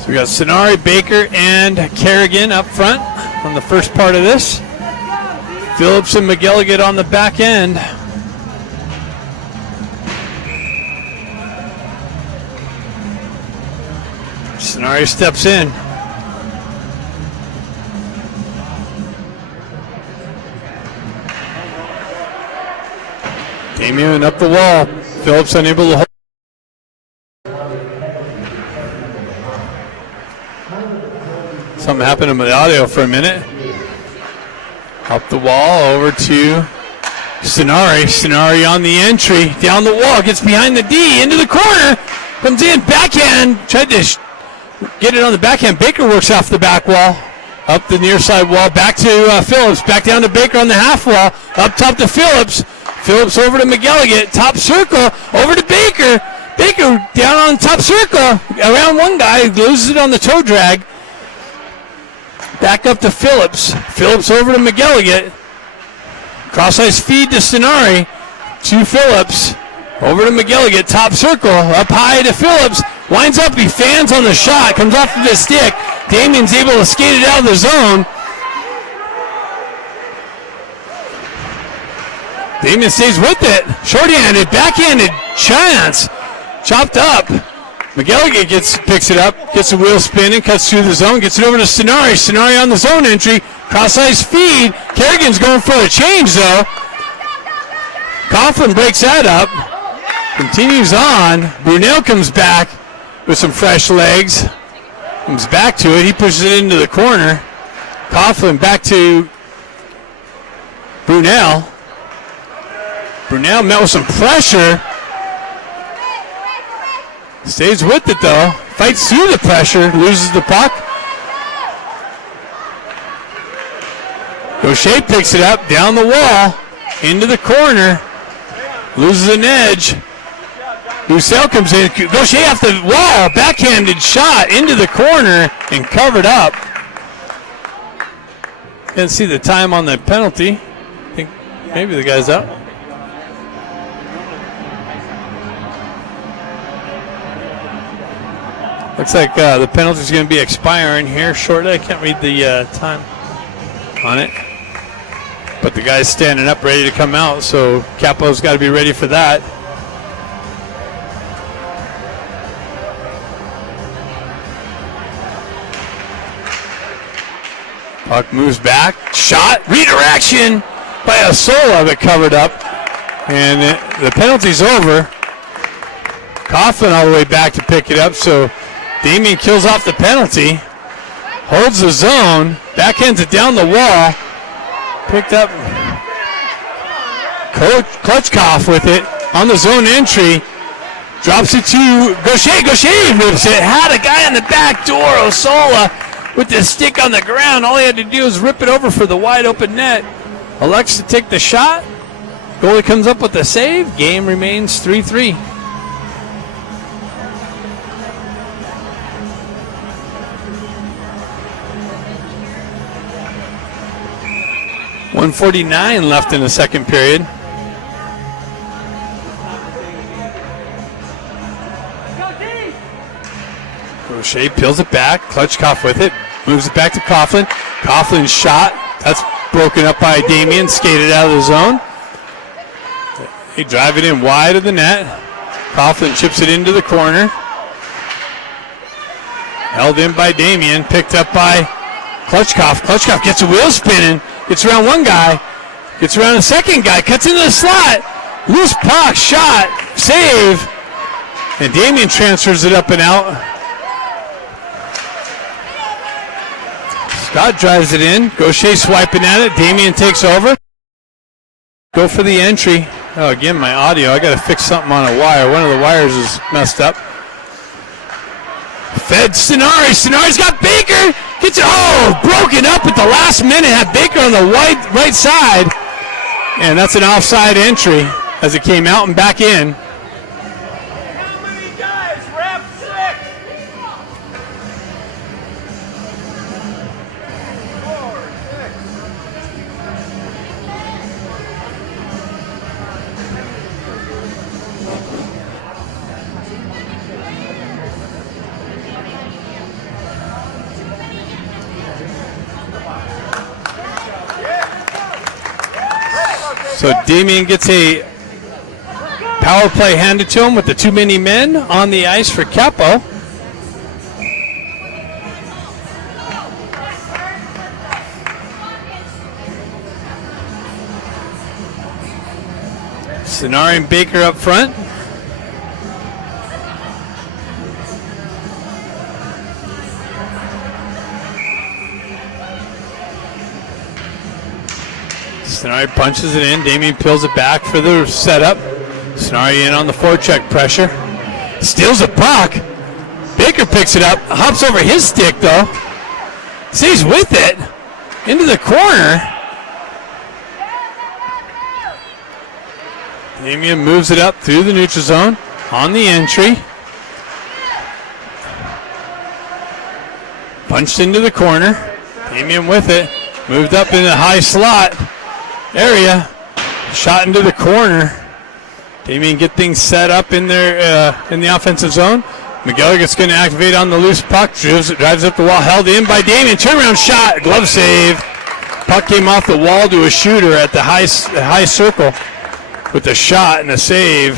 So we got Sonari, Baker, and Kerrigan up front on the first part of this. Phillips and McGilligan on the back end. Sonari steps in. Damien up the wall. Phillips unable to hold. Something happened to the audio for a minute. Up the wall over to Sonari. Sonari on the entry. Down the wall. Gets behind the D. Into the corner. Comes in. Backhand. Tried to get it on the backhand. Baker works off the back wall. Up the near side wall. Back to Phillips. Back down to Baker on the half wall. Up top to Phillips. Phillips over to McGilligan. Top circle. Over to Baker. Baker down on top circle. Around one guy. Loses it on the toe drag. Back up to Phillips. Phillips over to McGilligan. Cross-ice feed to Sonari. To Phillips. Over to McGilligan. Top circle. Up high to Phillips. Winds up. He fans on the shot. Comes off of his stick. Damien's able to skate it out of the zone. Damien stays with it. Short-handed. Backhanded. Chance. Chopped up. McGilligan picks it up, gets the wheel spinning, cuts through the zone, gets it over to Sonari. Sonari on the zone entry, cross-ice feed. Kerrigan's going for a change though. Coughlin breaks that up, continues on. Brunel comes back with some fresh legs, comes back to it. He pushes it into the corner. Coughlin back to Brunel. Brunel met with some pressure. Stays with it though. Fights through the pressure. Loses the puck. Gaucher picks it up. Down the wall. Into the corner. Loses an edge. Bussell comes in. Gaucher off the wall. Backhanded shot into the corner and covered up. Didn't see the time on the penalty. I think maybe the guy's up. Looks like the penalty is going to be expiring here shortly. I can't read the time on it. But the guy's standing up ready to come out, so Capo's got to be ready for that. Puck moves back. Shot. Redirection by Asola, but covered up. And the penalty's over. Coughlin all the way back to pick it up, so Damien kills off the penalty, holds the zone, backhands it down the wall, picked up Klutchkoff with it on the zone entry, drops it to Gaucher. Gaucher rips it, had a guy on the back door, Osola with the stick on the ground. All he had to do was rip it over for the wide open net. Elects to take the shot. Goalie comes up with the save. Game remains 3-3. .149 left in the second period. Gaucher peels it back. Klutchkoff with it. Moves it back to Coughlin. Coughlin's shot. That's broken up by Damien. Skated out of the zone. They drive it in wide of the net. Coughlin chips it into the corner. Held in by Damien. Picked up by Klutchkoff. Klutchkoff gets a wheel spinning. Gets around one guy, gets around a second guy, cuts into the slot, loose puck, shot, save, and Damien transfers it up and out. Scott drives it in, Gaucher swiping at it, Damien takes over. Go for the entry. Oh, again, my audio. I got to fix something on a wire. One of the wires is messed up. Fed Stenari. Stenari's got Baker. Gets it. Oh, broken up at the last minute. Had Baker on the right side. And that's an offside entry as it came out and back in. How many guys? Rep 6. So Damien gets a power play handed to him with the too many men on the ice for Capo. Stenari and Baker up front. Stenari punches it in. Damien peels it back for the setup. Stenari in on the forecheck pressure. Steals the puck. Baker picks it up. Hops over his stick though. Stays with it. Into the corner. Damien moves it up through the neutral zone. On the entry. Punched into the corner. Damien with it. Moved up in the high slot area. Shot into the corner. Damien get things set up in there in the offensive zone. McGilligut's going to activate on the loose puck. Drives up the wall. Held in by Damien. Turnaround shot. Glove save. Puck came off the wall to a shooter at the high circle with a shot and a save.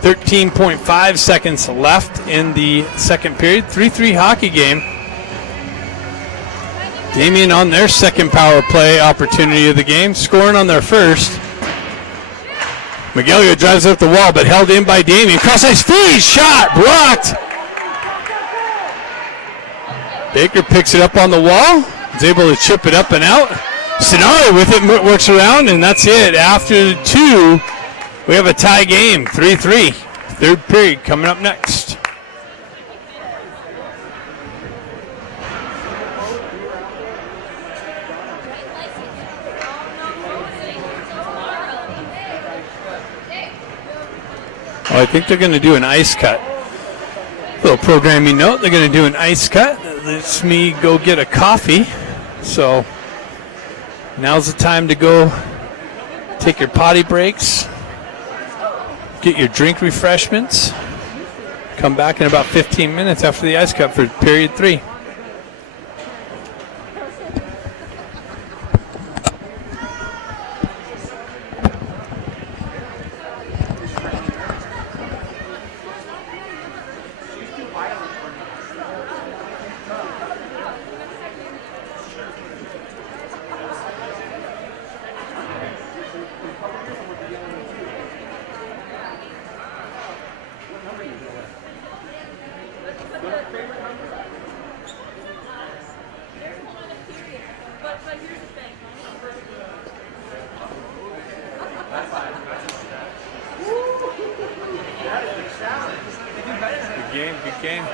13.5 seconds left in the second period. 3-3 hockey game. Damien on their second power play opportunity of the game, scoring on their first. McGilligut drives up the wall, but held in by Damien. Cross ice feed, shot, blocked. Baker picks it up on the wall, is able to chip it up and out. Stenari with it, works around, and that's it. After the two, we have a tie game, 3-3. Third period coming up next. I think they're going to do an ice cut. Little programming note, they're going to do an ice cut. Lets me go get a coffee. So now's the time to go take your potty breaks, get your drink refreshments, come back in about 15 minutes after the ice cut for period 3. Good game.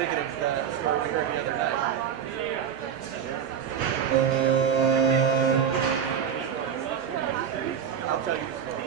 thinking of that story we heard the other night. I'll tell you the story.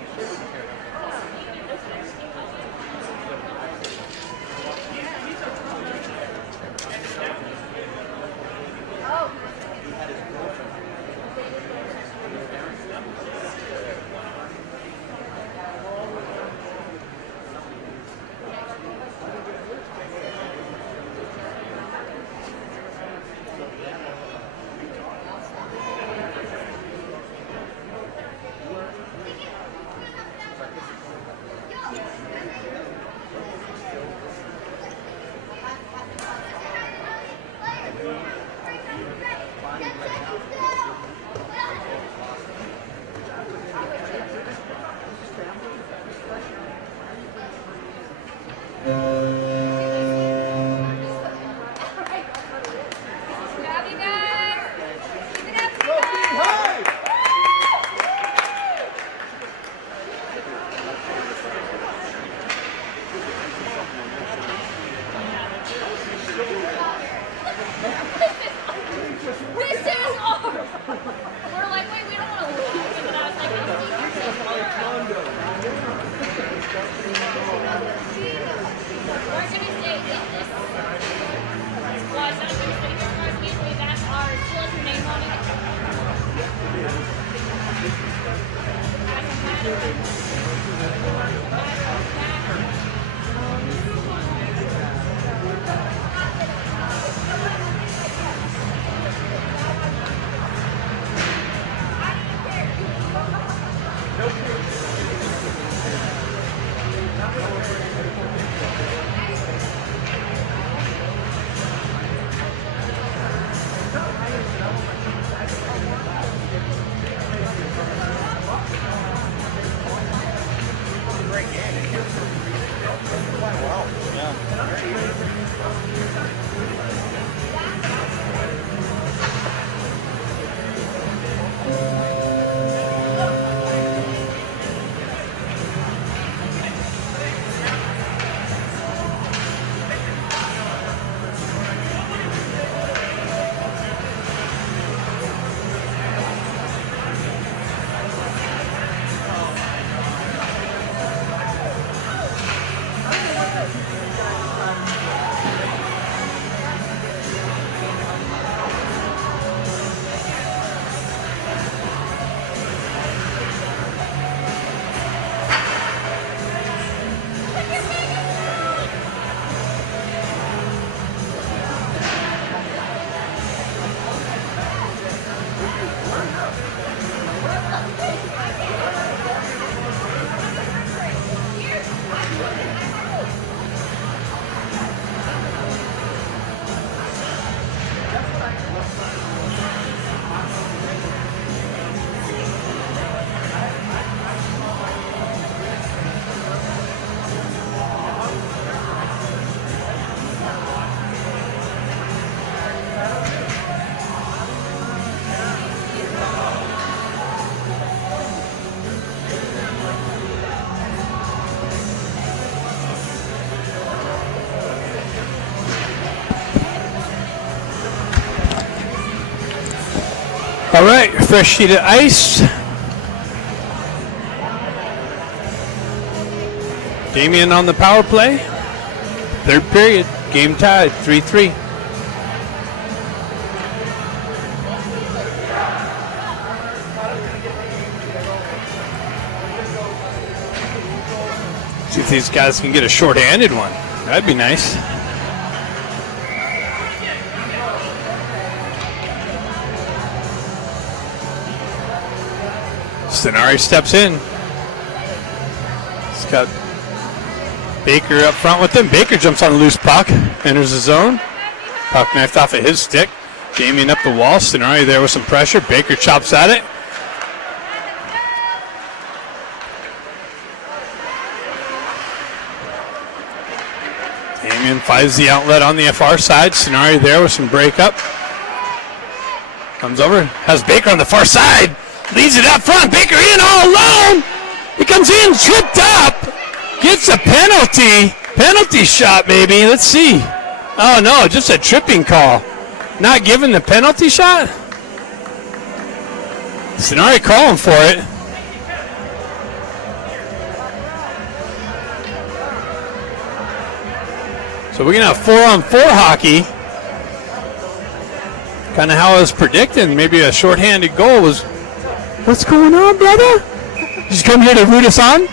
All right, fresh sheet of ice. Damien on the power play. Third period, game tied, 3-3. See if these guys can get a short-handed one. That'd be nice. Stenari steps in. He's got Baker up front with him. Baker jumps on a loose puck, enters the zone. Puck knifed off of his stick. Damien up the wall. Stenari there with some pressure. Baker chops at it. Damien finds the outlet on the far side. Stenari there with some breakup. Comes over, has Baker on the far side. Leads it up front. Baker in all alone. He comes in, tripped up. Gets a penalty. Penalty shot, maybe. Let's see. Oh, no, just a tripping call. Not giving the penalty shot? Sonari calling for it. So we're going to have 4-on-4 hockey. Kind of how I was predicting. Maybe a shorthanded goal was. What's going on, brother? Did you come here to root us on?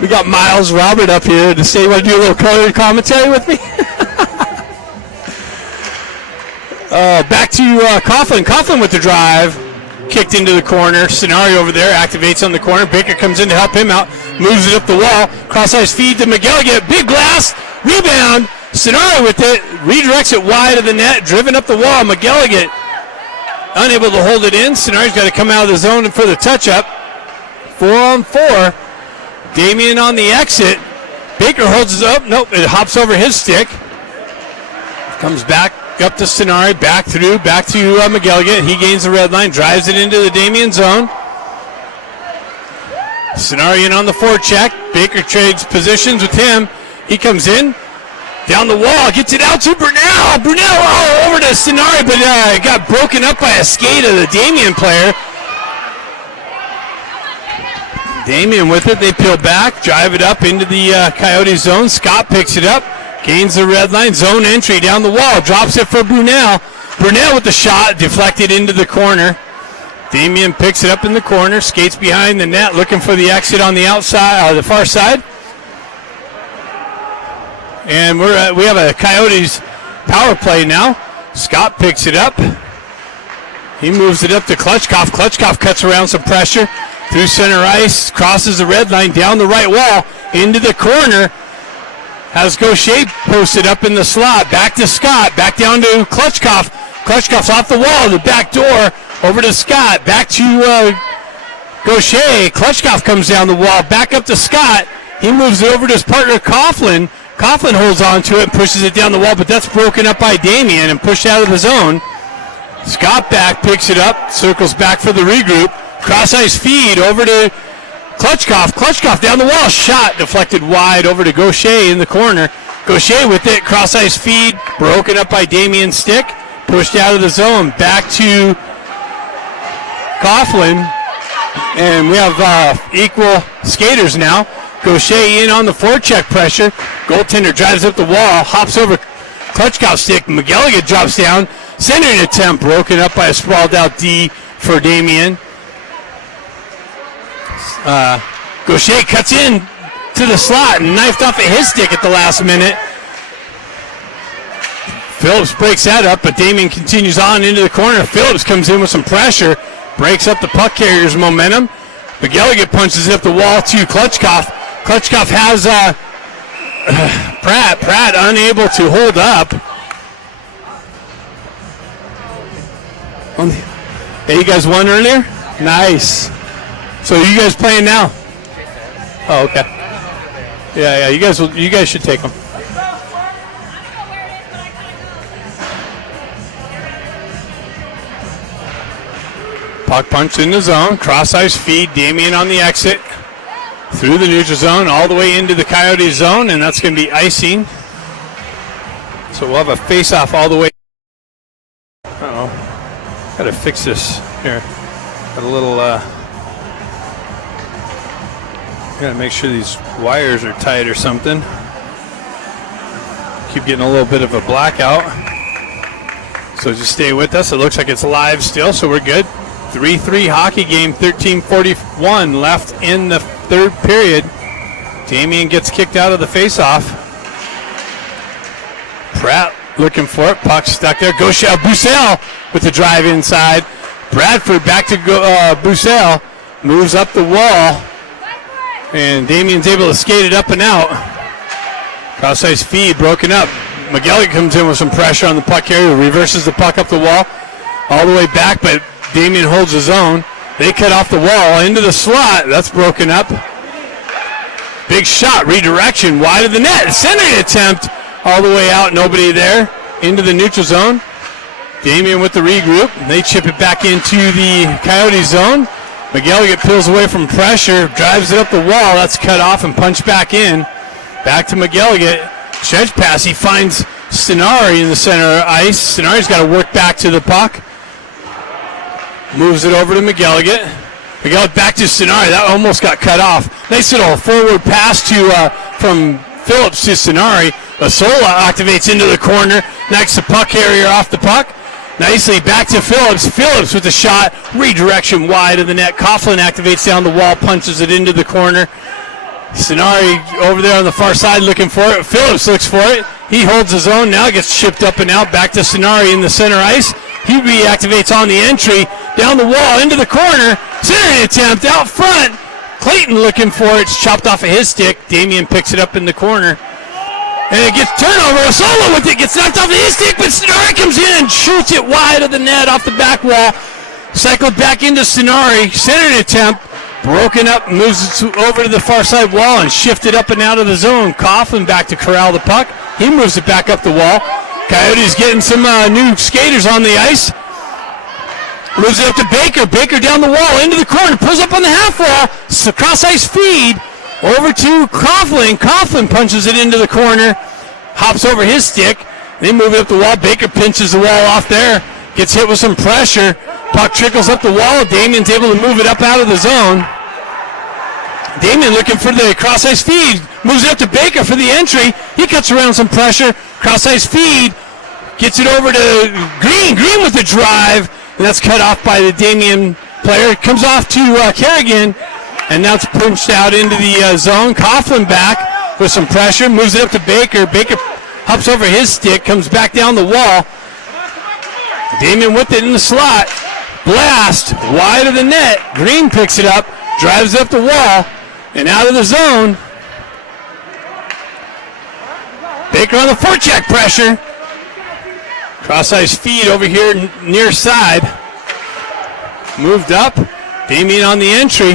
We got Miles Robert up here to say, want to do a little color commentary with me? Back to Coughlin. Coughlin with the drive. Kicked into the corner. Sonari over there activates on the corner. Baker comes in to help him out. Moves it up the wall. Cross-ice feed to McGilligan. Big blast. Rebound. Sonari with it. Redirects it wide of the net. Driven up the wall. McGilligan unable to hold it in. Sonari's got to come out of the zone for the touch-up. 4-on-4. Damien on the exit. Baker holds it up. Nope, it hops over his stick. Comes back up to Sonari. Back through. Back to McGilligan. He gains the red line. Drives it into the Damien zone. Sonari in on the forecheck. Baker trades positions with him. He comes in. Down the wall. Gets it out to Brunel. Brunel over to Sonari, but it got broken up by a skate of the Damien player. Damien with it. They peel back. Drive it up into the Coyote zone. Scott picks it up. Gains the red line. Zone entry down the wall. Drops it for Brunel. Brunel with the shot. Deflected into the corner. Damien picks it up in the corner. Skates behind the net. Looking for the exit on the outside, the far side. And we have a Coyotes power play now. Scott picks it up. He moves it up to Klutchkov. Klutchkov cuts around some pressure. Through center ice. Crosses the red line. Down the right wall. Into the corner. Has Gaucher posted up in the slot. Back to Scott. Back down to Klutchkov. Klutchkov's off the wall. The back door. Over to Scott. Back to Gaucher. Klutchkov comes down the wall. Back up to Scott. He moves it over to his partner Coughlin. Coughlin holds on to it and pushes it down the wall, but that's broken up by Damien and pushed out of the zone. Scott back, picks it up, circles back for the regroup. Cross-ice feed over to Klutchkov. Klutchkov down the wall. Shot deflected wide over to Gaucher in the corner. Gaucher with it. Cross-ice feed. Broken up by Damien's stick. Pushed out of the zone. Back to Coughlin. And we have equal skaters now. Gaucher in on the forecheck pressure. Goaltender drives up the wall. Hops over Klutchkov's stick. McGilligan drops down. Centering attempt. Broken up by a sprawled out D for Damien. Gaucher cuts in to the slot and knifed off at his stick at the last minute. Phillips breaks that up, but Damien continues on into the corner. Phillips comes in with some pressure, breaks up the puck carrier's momentum. McGilligan punches it up the wall to Klutchkov. Klutchkov has Pratt. Pratt unable to hold up. Hey, you guys won earlier? Nice. So you guys playing now? Oh, okay. Yeah. You guys should take them. Puck punch in the zone. Cross ice feed. Damien on the exit. Through the neutral zone, all the way into the Coyote zone, and that's going to be icing. So we'll have a face-off all the way. Uh-oh. Got to fix this here. Got a little. Got to make sure these wires are tight or something. Keep getting a little bit of a blackout. So just stay with us. It looks like it's live still, so we're good. 3-3 hockey game, 13:41 left in the third period. Damien gets kicked out of the face-off. Pratt looking for it. Puck stuck there. Bussell with the drive inside. Bradford back to Bussell. Moves up the wall. And Damien's able to skate it up and out. Cross-ice feed broken up. McGilligan comes in with some pressure on the puck carrier. Reverses the puck up the wall. All the way back, but Damien holds his own. They cut off the wall into the slot. That's broken up. Big shot, redirection, wide of the net. Centering attempt all the way out. Nobody there. Into the neutral zone. Damien with the regroup. They chip it back into the Coyote zone. McGilligan peels away from pressure. Drives it up the wall. That's cut off and punched back in. Back to McGilligan. Stretch pass. He finds Stenari in the center ice. Stenari's got to work back to the puck. Moves it over to McGilligan. McGilligan back to Stenari. That almost got cut off. Nice little forward pass from Phillips to Stenari. Lasola activates into the corner. Knocks the puck carrier off the puck. Nicely back to Phillips. Phillips with the shot. Redirection wide of the net. Coughlin activates down the wall. Punches it into the corner. Stenari over there on the far side looking for it. Phillips looks for it. He holds his own. Now gets shipped up and out. Back to Stenari in the center ice. He reactivates on the entry. Down the wall into the corner. Centering attempt out front. Clayton looking for it. It's chopped off of his stick. Damien picks it up in the corner. And it gets turnover. Solo with it. Gets knocked off of his stick. But Stenari comes in and shoots it wide of the net off the back wall. Cycled back into Stenari. Centering attempt. Broken up, moves it over to the far side wall and shifted up and out of the zone. Coughlin back to corral the puck. He moves it back up the wall. Coyotes getting some new skaters on the ice. Moves it up to Baker. Baker down the wall into the corner. Pulls up on the half wall. So cross ice feed over to Coughlin. Coughlin punches it into the corner. Hops over his stick. They move it up the wall. Baker pinches the wall off there. Gets hit with some pressure. Puck trickles up the wall. Damien's able to move it up out of the zone. Damien looking for the cross ice feed. Moves it up to Baker for the entry. He cuts around some pressure. Cross ice feed. Gets it over to Green. Green with the drive. And that's cut off by the Damien player. It comes off to Kerrigan. And now it's punched out into the zone. Coughlin back with some pressure. Moves it up to Baker. Baker hops over his stick. Comes back down the wall. Damien with it in the slot. Blast wide of the net. Green picks it up. Drives it up the wall. And out of the zone. Baker on the forecheck pressure. Cross ice feed over here near side. Moved up. Damien on the entry.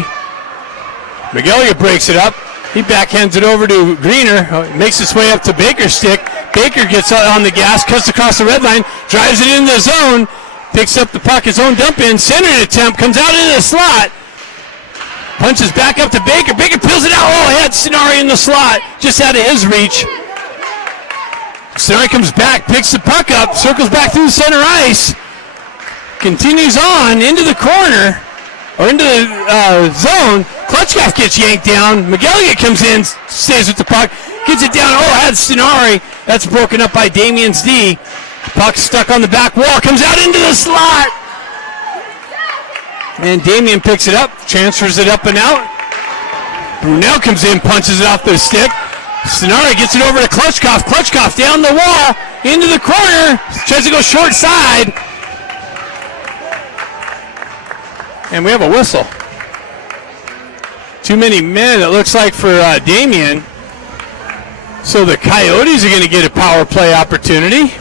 McGilligan breaks it up. He backhands it over to Greener. Makes its way up to Baker's stick. Baker gets on the gas. Cuts across the red line. Drives it into the zone. Picks up the puck. His own dump in. Centering attempt. Comes out into the slot. Punches back up to Baker. Baker peels it out. Oh, he had Stenari in the slot. Just out of his reach. Stenari comes back. Picks the puck up. Circles back through the center ice. Continues on into the corner. Or into the zone. Klutchkov gets yanked down. McGilligan comes in. Stays with the puck. Gets it down. Oh, had Stenari. That's broken up by Damien's D. Puck stuck on the back wall. Comes out into the slot. And Damien picks it up, transfers it up and out. Brunel comes in, punches it off the stick. Stenari gets it over to Klutchkov. Klutchkov down the wall, into the corner. Tries to go short side. And we have a whistle. Too many men, it looks like, for Damien. So the Coyotes are going to get a power play opportunity.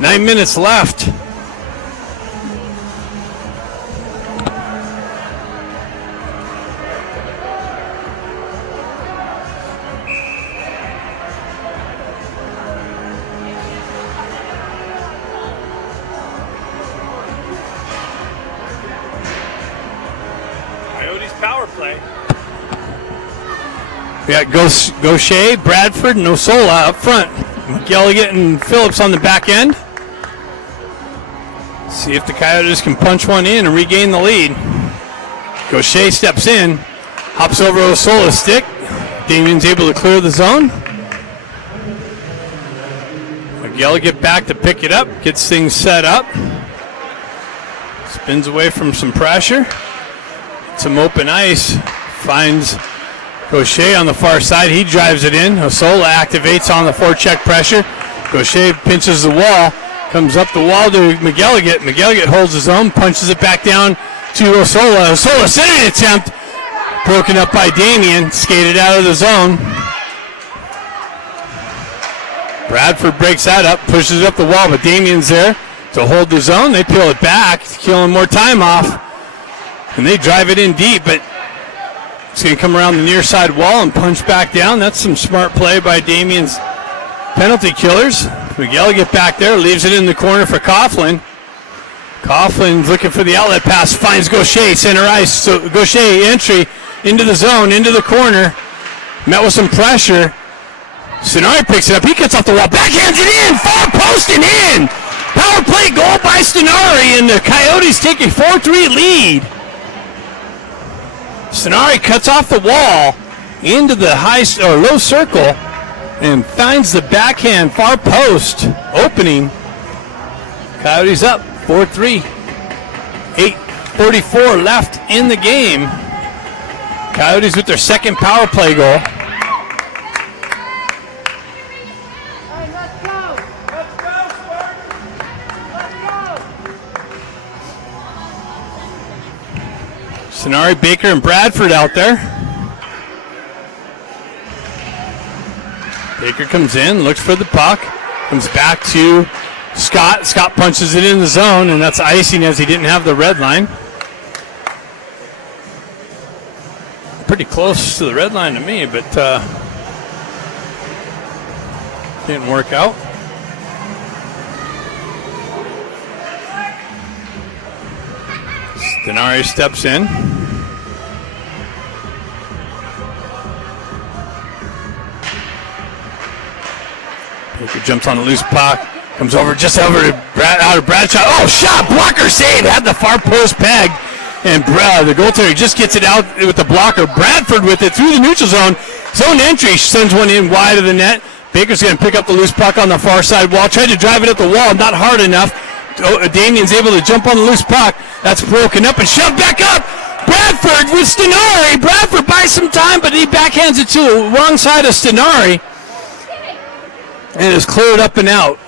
9 minutes left. Power play. We got Gaucher, Bradford, and Osola up front. McGilligan and Phillips on the back end. See if the Coyotes can punch one in and regain the lead. Gaucher steps in, hops over Osola's stick. Damien's able to clear the zone. McGilligan back to pick it up, gets things set up. Spins away from some pressure. Some open ice, finds Gaucher on the far side. He drives it in. Osola activates on the forecheck pressure. Gaucher pinches the wall, comes up the wall to McGilligan. McGilligan holds his own, punches it back down to Osola. Osola centering attempt, broken up by Damien, skated out of the zone. Bradford breaks that up, pushes it up the wall, but Damien's there to hold the zone. They peel it back, killing more time off. And they drive it in deep, but it's going to come around the near side wall and punch back down. That's some smart play by Damien's penalty killers. McGilligan back there, leaves it in the corner for Coughlin. Coughlin's looking for the outlet pass, finds Gaucher, center ice. So Gaucher entry into the zone, into the corner. met with some pressure. Stenari picks it up. He cuts off the wall. Backhands it in. Far post and in. Power play goal by Stenari, and the Coyotes take a 4-3 lead. Stenari cuts off the wall into the low circle and finds the backhand far post opening. Coyotes up 4-3. 8:44 left in the game. Coyotes with their second power play goal. Let's go, Spartan! Let's go! Stenari, Baker, and Bradford out there. Baker comes in, looks for the puck, comes back to Scott. Scott punches it in the zone, and that's icing as he didn't have the red line. Pretty close to the red line to me, but didn't work out. Stenari steps in. Baker jumps on the loose puck, comes over just over to out of Bradshaw. Oh, shot, blocker save, had the far post pegged, and the goaltender just gets it out with the blocker. Bradford with it through the neutral zone. Zone entry, sends one in wide of the net. Baker's going to pick up the loose puck on the far side wall, tried to drive it at the wall, not hard enough. Damien's able to jump on the loose puck. That's broken up and shoved back up. Bradford with Stenari. Bradford buys some time, but he backhands it to the wrong side of Stenari. And is cleared up and out.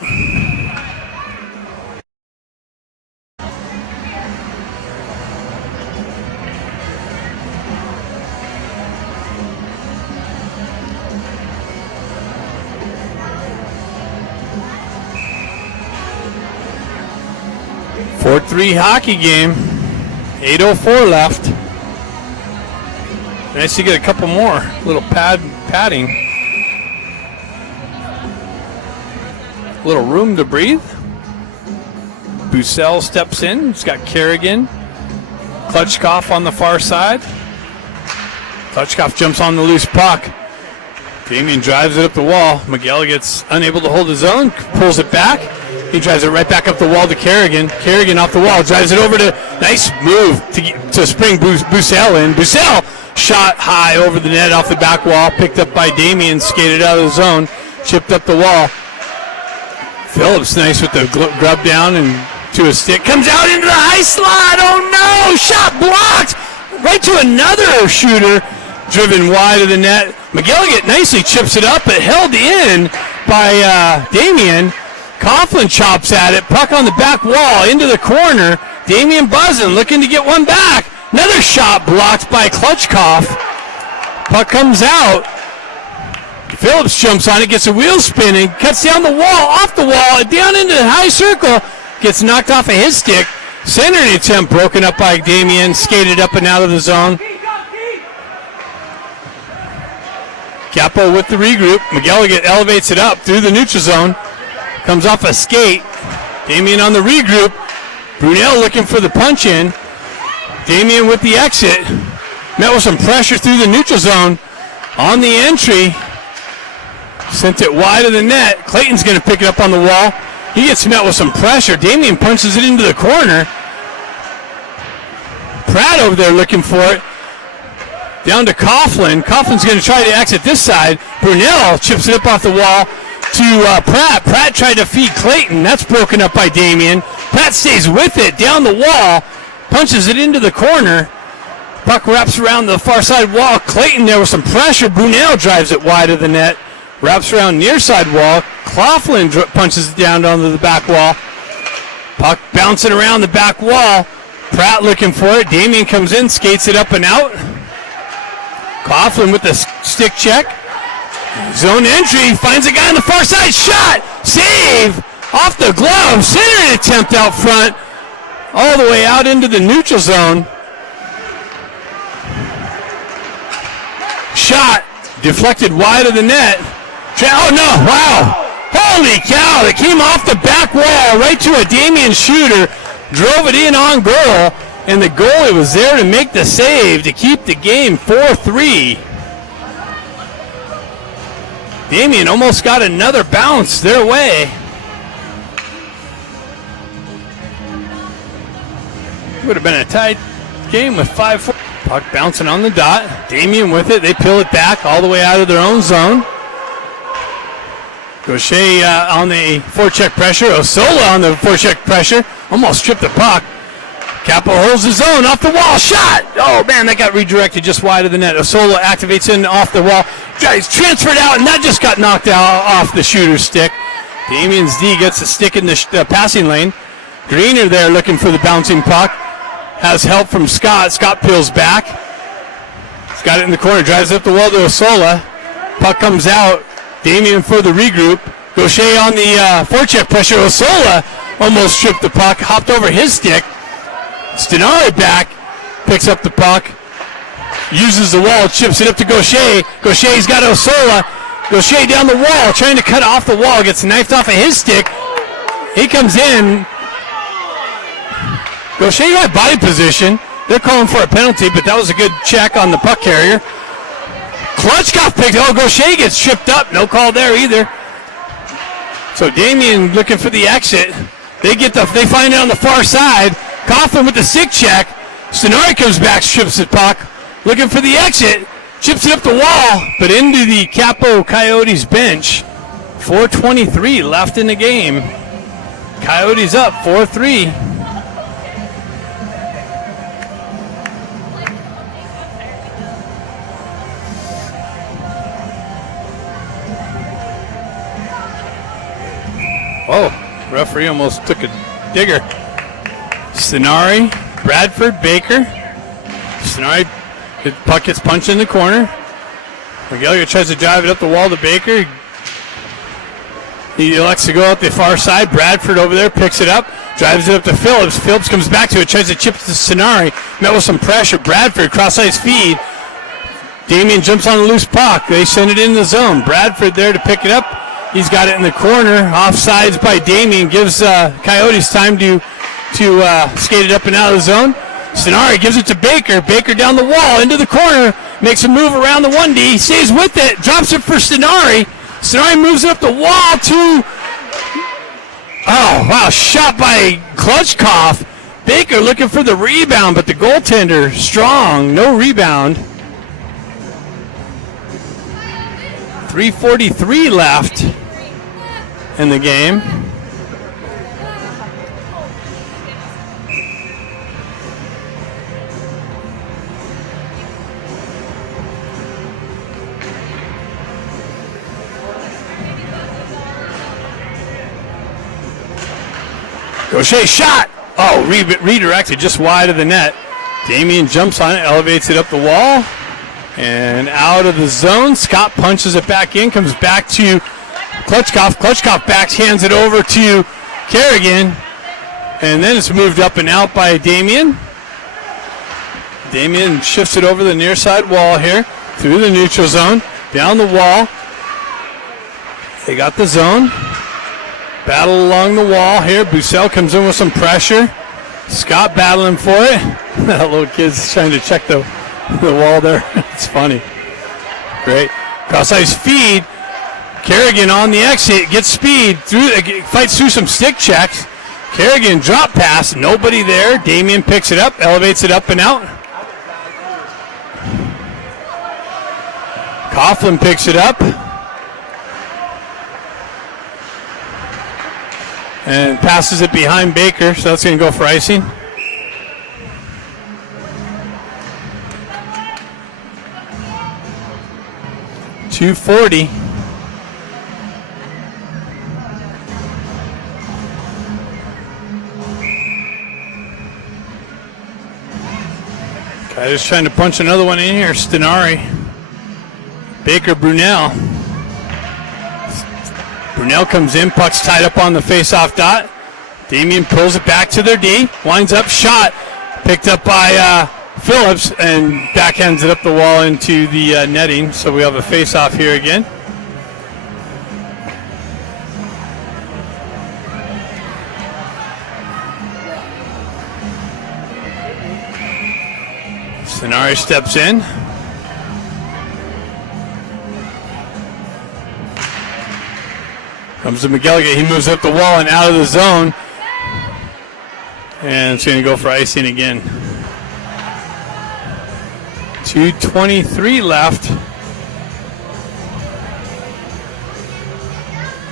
Four 4-3 hockey game. 8:04 left. Nice to get a couple more. Little padding. Little room to breathe. Bussell steps in. He's got Kerrigan. Klutchkov on the far side. Klutchkov jumps on the loose puck. Damien drives it up the wall. Miguel gets unable to hold his own, pulls it back. He drives it right back up the wall to Kerrigan. Kerrigan off the wall, drives it over to, nice move to spring Bussell in. Bussell shot high over the net off the back wall, picked up by Damien, skated out of the zone, chipped up the wall. Phillips nice with the grub down and to a stick. Comes out into the high slot. Oh no! Shot blocked! Right to another shooter. Driven wide of the net. McGilligan nicely chips it up, but held in by Damien. Coughlin chops at it. Puck on the back wall into the corner. Damien buzzing, looking to get one back. Another shot blocked by Klutchkov. Puck comes out. Phillips jumps on it, gets a wheel spinning, cuts down the wall, off the wall, down into the high circle, gets knocked off of his stick. Centering attempt broken up by Damien, skated up and out of the zone. Capo with the regroup. McGilligan elevates it up through the neutral zone. Comes off a skate. Damien on the regroup. Brunel looking for the punch in. Damien with the exit. Met with some pressure through the neutral zone. On the entry. Sent it wide of the net. Clayton's going to pick it up on the wall. He gets met with some pressure. Damien punches it into the corner. Pratt over there looking for it. Down to Coughlin. Coughlin's going to try to exit this side. Brunel chips it up off the wall to Pratt. Pratt tried to feed Clayton. That's broken up by Damien. Pratt stays with it down the wall. Punches it into the corner. Puck wraps around the far side wall. Clayton there with some pressure. Brunel drives it wide of the net. Wraps around near side wall. Coughlin punches it down onto the back wall. Puck bouncing around the back wall. Pratt looking for it. Damien comes in, skates it up and out. Coughlin with the stick check. Zone entry. Finds a guy on the far side. Shot. Save. Off the glove. Centering attempt out front. All the way out into the neutral zone. Shot. Deflected wide of the net. Oh no, wow. Holy cow, that came off the back wall right to a Damien shooter. Drove it in on goal, and the goalie was there to make the save to keep the game 4-3. Damien almost got another bounce their way. Would have been a tight game with 5-4. Puck bouncing on the dot. Damien with it. They peel it back all the way out of their own zone. Gaucher on the forecheck pressure. Osola on the forecheck pressure. Almost tripped the puck. Capo holds his own off the wall. Shot! Oh, man, that got redirected just wide of the net. Osola activates in off the wall. He's transferred out, and that just got knocked out off the shooter's stick. Damien's D gets the stick in the passing lane. Greener there looking for the bouncing puck. Has help from Scott. Scott peels back. He's got it in the corner. Drives up the wall to Osola. Puck comes out. Damien for the regroup. Gaucher on the forecheck pressure. Osola almost tripped the puck. Hopped over his stick. Stenari back. Picks up the puck. Uses the wall. Chips it up to Gaucher. Gaucher's got Osola. Gaucher down the wall. Trying to cut off the wall. Gets knifed off of his stick. He comes in. Gaucher had body position. They're calling for a penalty, but that was a good check on the puck carrier. Klutchkov picked. Oh, Gaucher gets tripped up. No call there either. So Damien looking for the exit. They find it on the far side. Coughlin with the stick check. Stenari comes back, strips the puck. Looking for the exit. Chips it up the wall, but into the Capo Coyotes bench. 4:23 left in the game. Coyotes up 4-3. Oh, referee almost took a digger. Stenari, Bradford, Baker. Stenari, the puck gets punched in the corner. Regalia tries to drive it up the wall to Baker. He elects to go out the far side. Bradford over there picks it up, drives it up to Phillips. Phillips comes back to it, tries to chip it to Stenari. Met with some pressure. Bradford, cross-ice feed. Damien jumps on a loose puck. They send it in the zone. Bradford there to pick it up. He's got it in the corner. Offsides by Damien. Gives Coyotes time to skate it up and out of the zone. Stenari gives it to Baker. Baker down the wall into the corner. Makes a move around the 1D. Stays with it. Drops it for Stenari. Stenari moves it up the wall to... Oh, wow. Shot by Klutchkov. Baker looking for the rebound, but the goaltender strong. No rebound. 3:43 left in the game. Gaucher shot. Oh, redirected just wide of the net. Damien jumps on it, elevates it up the wall. And out of the zone, Scott punches it back in, comes back to Klutchkov. Klutchkov backhands it over to Kerrigan. And then it's moved up and out by Damien. Damien shifts it over the near side wall here, through the neutral zone, down the wall. They got the zone. Battle along the wall here. Bussell comes in with some pressure. Scott battling for it. That little kid's trying to check the wall there. It's funny. Great. Cross-ice feed. Kerrigan on the exit. Gets speed. Fights through some stick checks. Kerrigan drop pass. Nobody there. Damien picks it up. Elevates it up and out. Coughlin picks it up. And passes it behind Baker. So that's going to go for icing. .240. Guy just trying to punch another one in here. Stenari. Baker, Brunel. Brunel comes in. Puck's tied up on the face-off dot. Damien pulls it back to their D. Winds up. Shot. Picked up by Phillips and backhands it up the wall into the netting. So we have a face-off here again. Stenari steps in. Comes to McGilligan. He moves up the wall and out of the zone. And it's going to go for icing again. 2:23 left.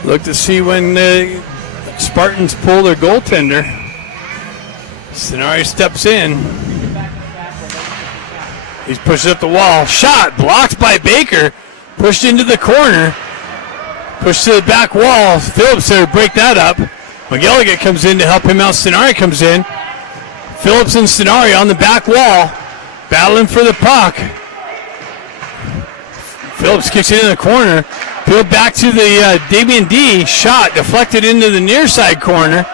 Look to see when the Spartans pull their goaltender. Stenari steps in. He's pushed up the wall. Shot blocked by Baker. Pushed into the corner. Pushed to the back wall. Phillips there to break that up. McGilligan comes in to help him out. Stenari comes in. Phillips and Stenari on the back wall. Battling for the puck. Phillips kicks it in the corner. Peeled back to the Damien D. Shot deflected into the near side corner.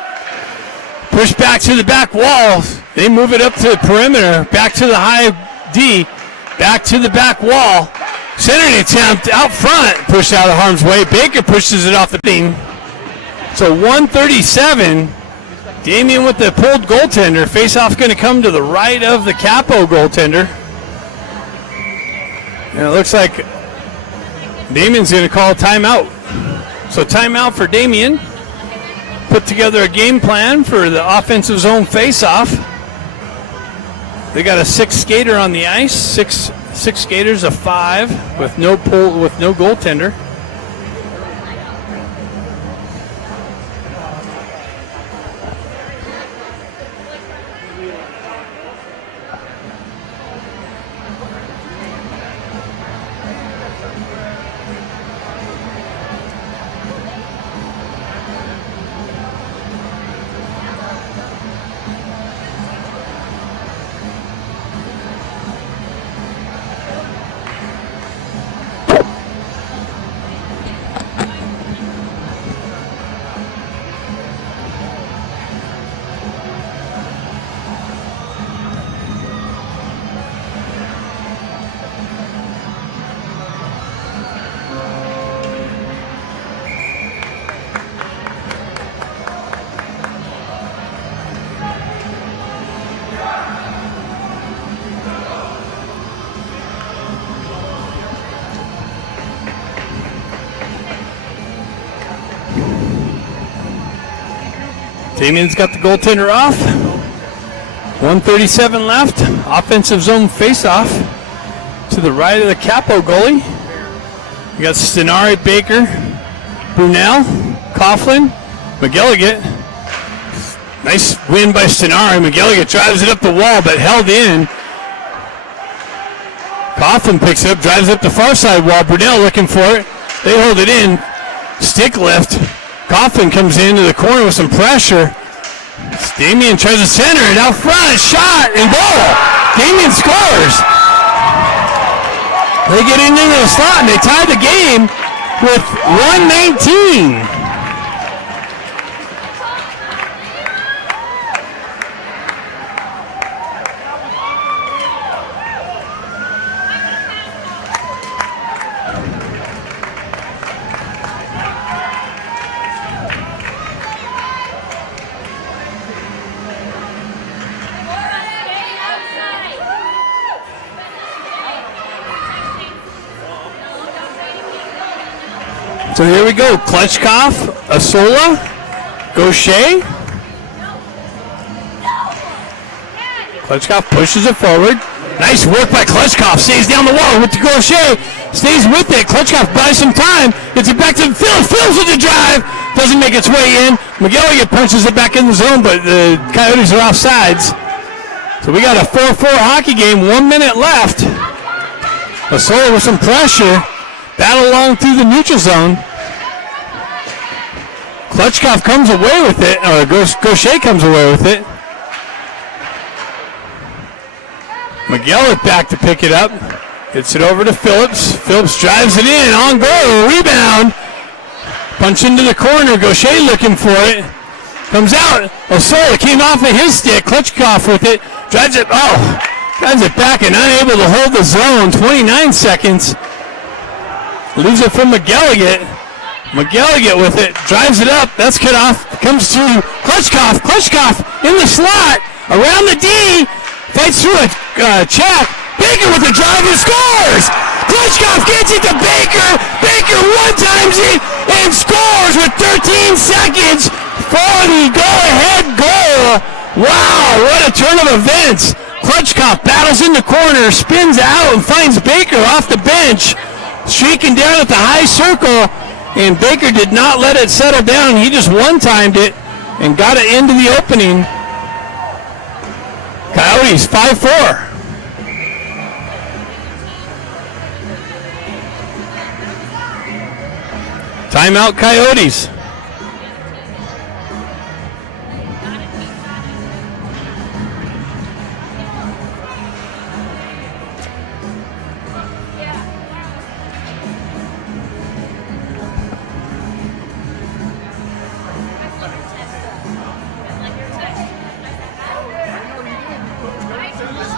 Pushed back to the back wall. They move it up to the perimeter. Back to the high D. Back to the back wall. Centering attempt out front. Pushed out of harm's way. Baker pushes it off the beam. So 137. Damien with the pulled goaltender. Face-off going to come to the right of the Capo goaltender. And it looks like Damien's going to call a timeout. So timeout for Damien. Put together a game plan for the offensive zone face-off. They got a 6 skater on the ice. Six skaters of 5 with no goaltender. Damien's got the goaltender off. 137 left. Offensive zone face-off to the right of the Capo goalie. You got Stenari, Baker, Brunel, Coughlin, McGilligan. Nice win by Stenari. McGilligan drives it up the wall, but held in. Coughlin picks it up, drives up the far side wall. Brunel looking for it. They hold it in. Stick lift. Coughlin comes into the corner with some pressure. Damien tries to center it out front. Shot and goal. Damien scores. They get into the slot and they tie the game with 1:19. So here we go. Klitschkov, Asola, Gaucher. Klitschkov pushes it forward. Nice work by Klitschkov. Stays down the wall with the Gaucher. Stays with it. Klitschkov buys some time. Gets it back to Phil. Phil's with the drive. Doesn't make its way in. McGilligan punches it back in the zone, but the Coyotes are offsides. So we got a 4-4 hockey game. 1 minute left. Asola with some pressure. Battle along through the neutral zone. Klitschkov comes away with it, or Gaucher comes away with it. McGilligan back to pick it up. Gets it over to Phillips. Phillips drives it in, on goal, rebound. Punch into the corner, Gaucher looking for it. Comes out, Osola came off of his stick. Klitschkov with it, drives it back and unable to hold the zone. 29 seconds. Leaves it for McGilligan. McGilligan with it, drives it up, that's cut off, comes through Klitschkov. Klitschkov in the slot, around the D, fights through a check. Baker with the drive and scores! Klitschkov gets it to Baker. Baker one times it and scores with with 13 seconds for the go-ahead goal. Wow, what a turn of events. Klutchkov battles in the corner, spins out, and finds Baker off the bench, streaking down at the high circle, and Baker did not let it settle down. He just one-timed it and got it into the opening. Coyotes 5-4. Timeout, Coyotes.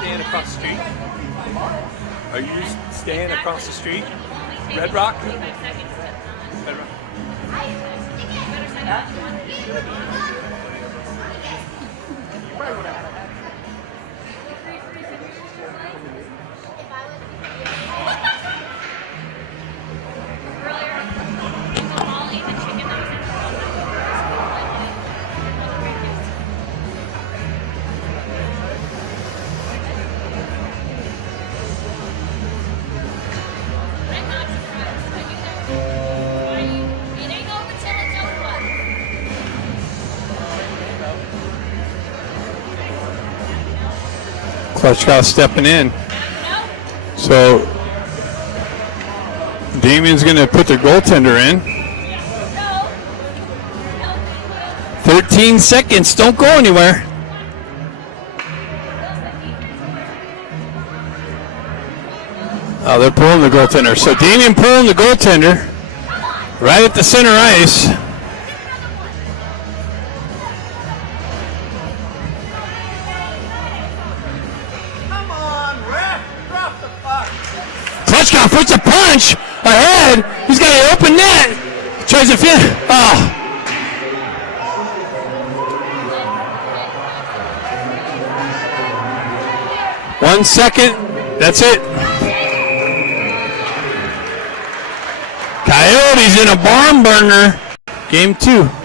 Staying across the street? Are you staying across the street? Red Rock? Red Rock. Klutchkov stepping in. So Damien's going to put their goaltender in. 13 seconds. Don't go anywhere. Oh, they're pulling the goaltender. So Damien pulling the goaltender right at the center ice. Klutchkov puts a punch ahead. He's got an open net. Tries to fit. Oh. One second. That's it. Coyotes in a barn burner. Game 2.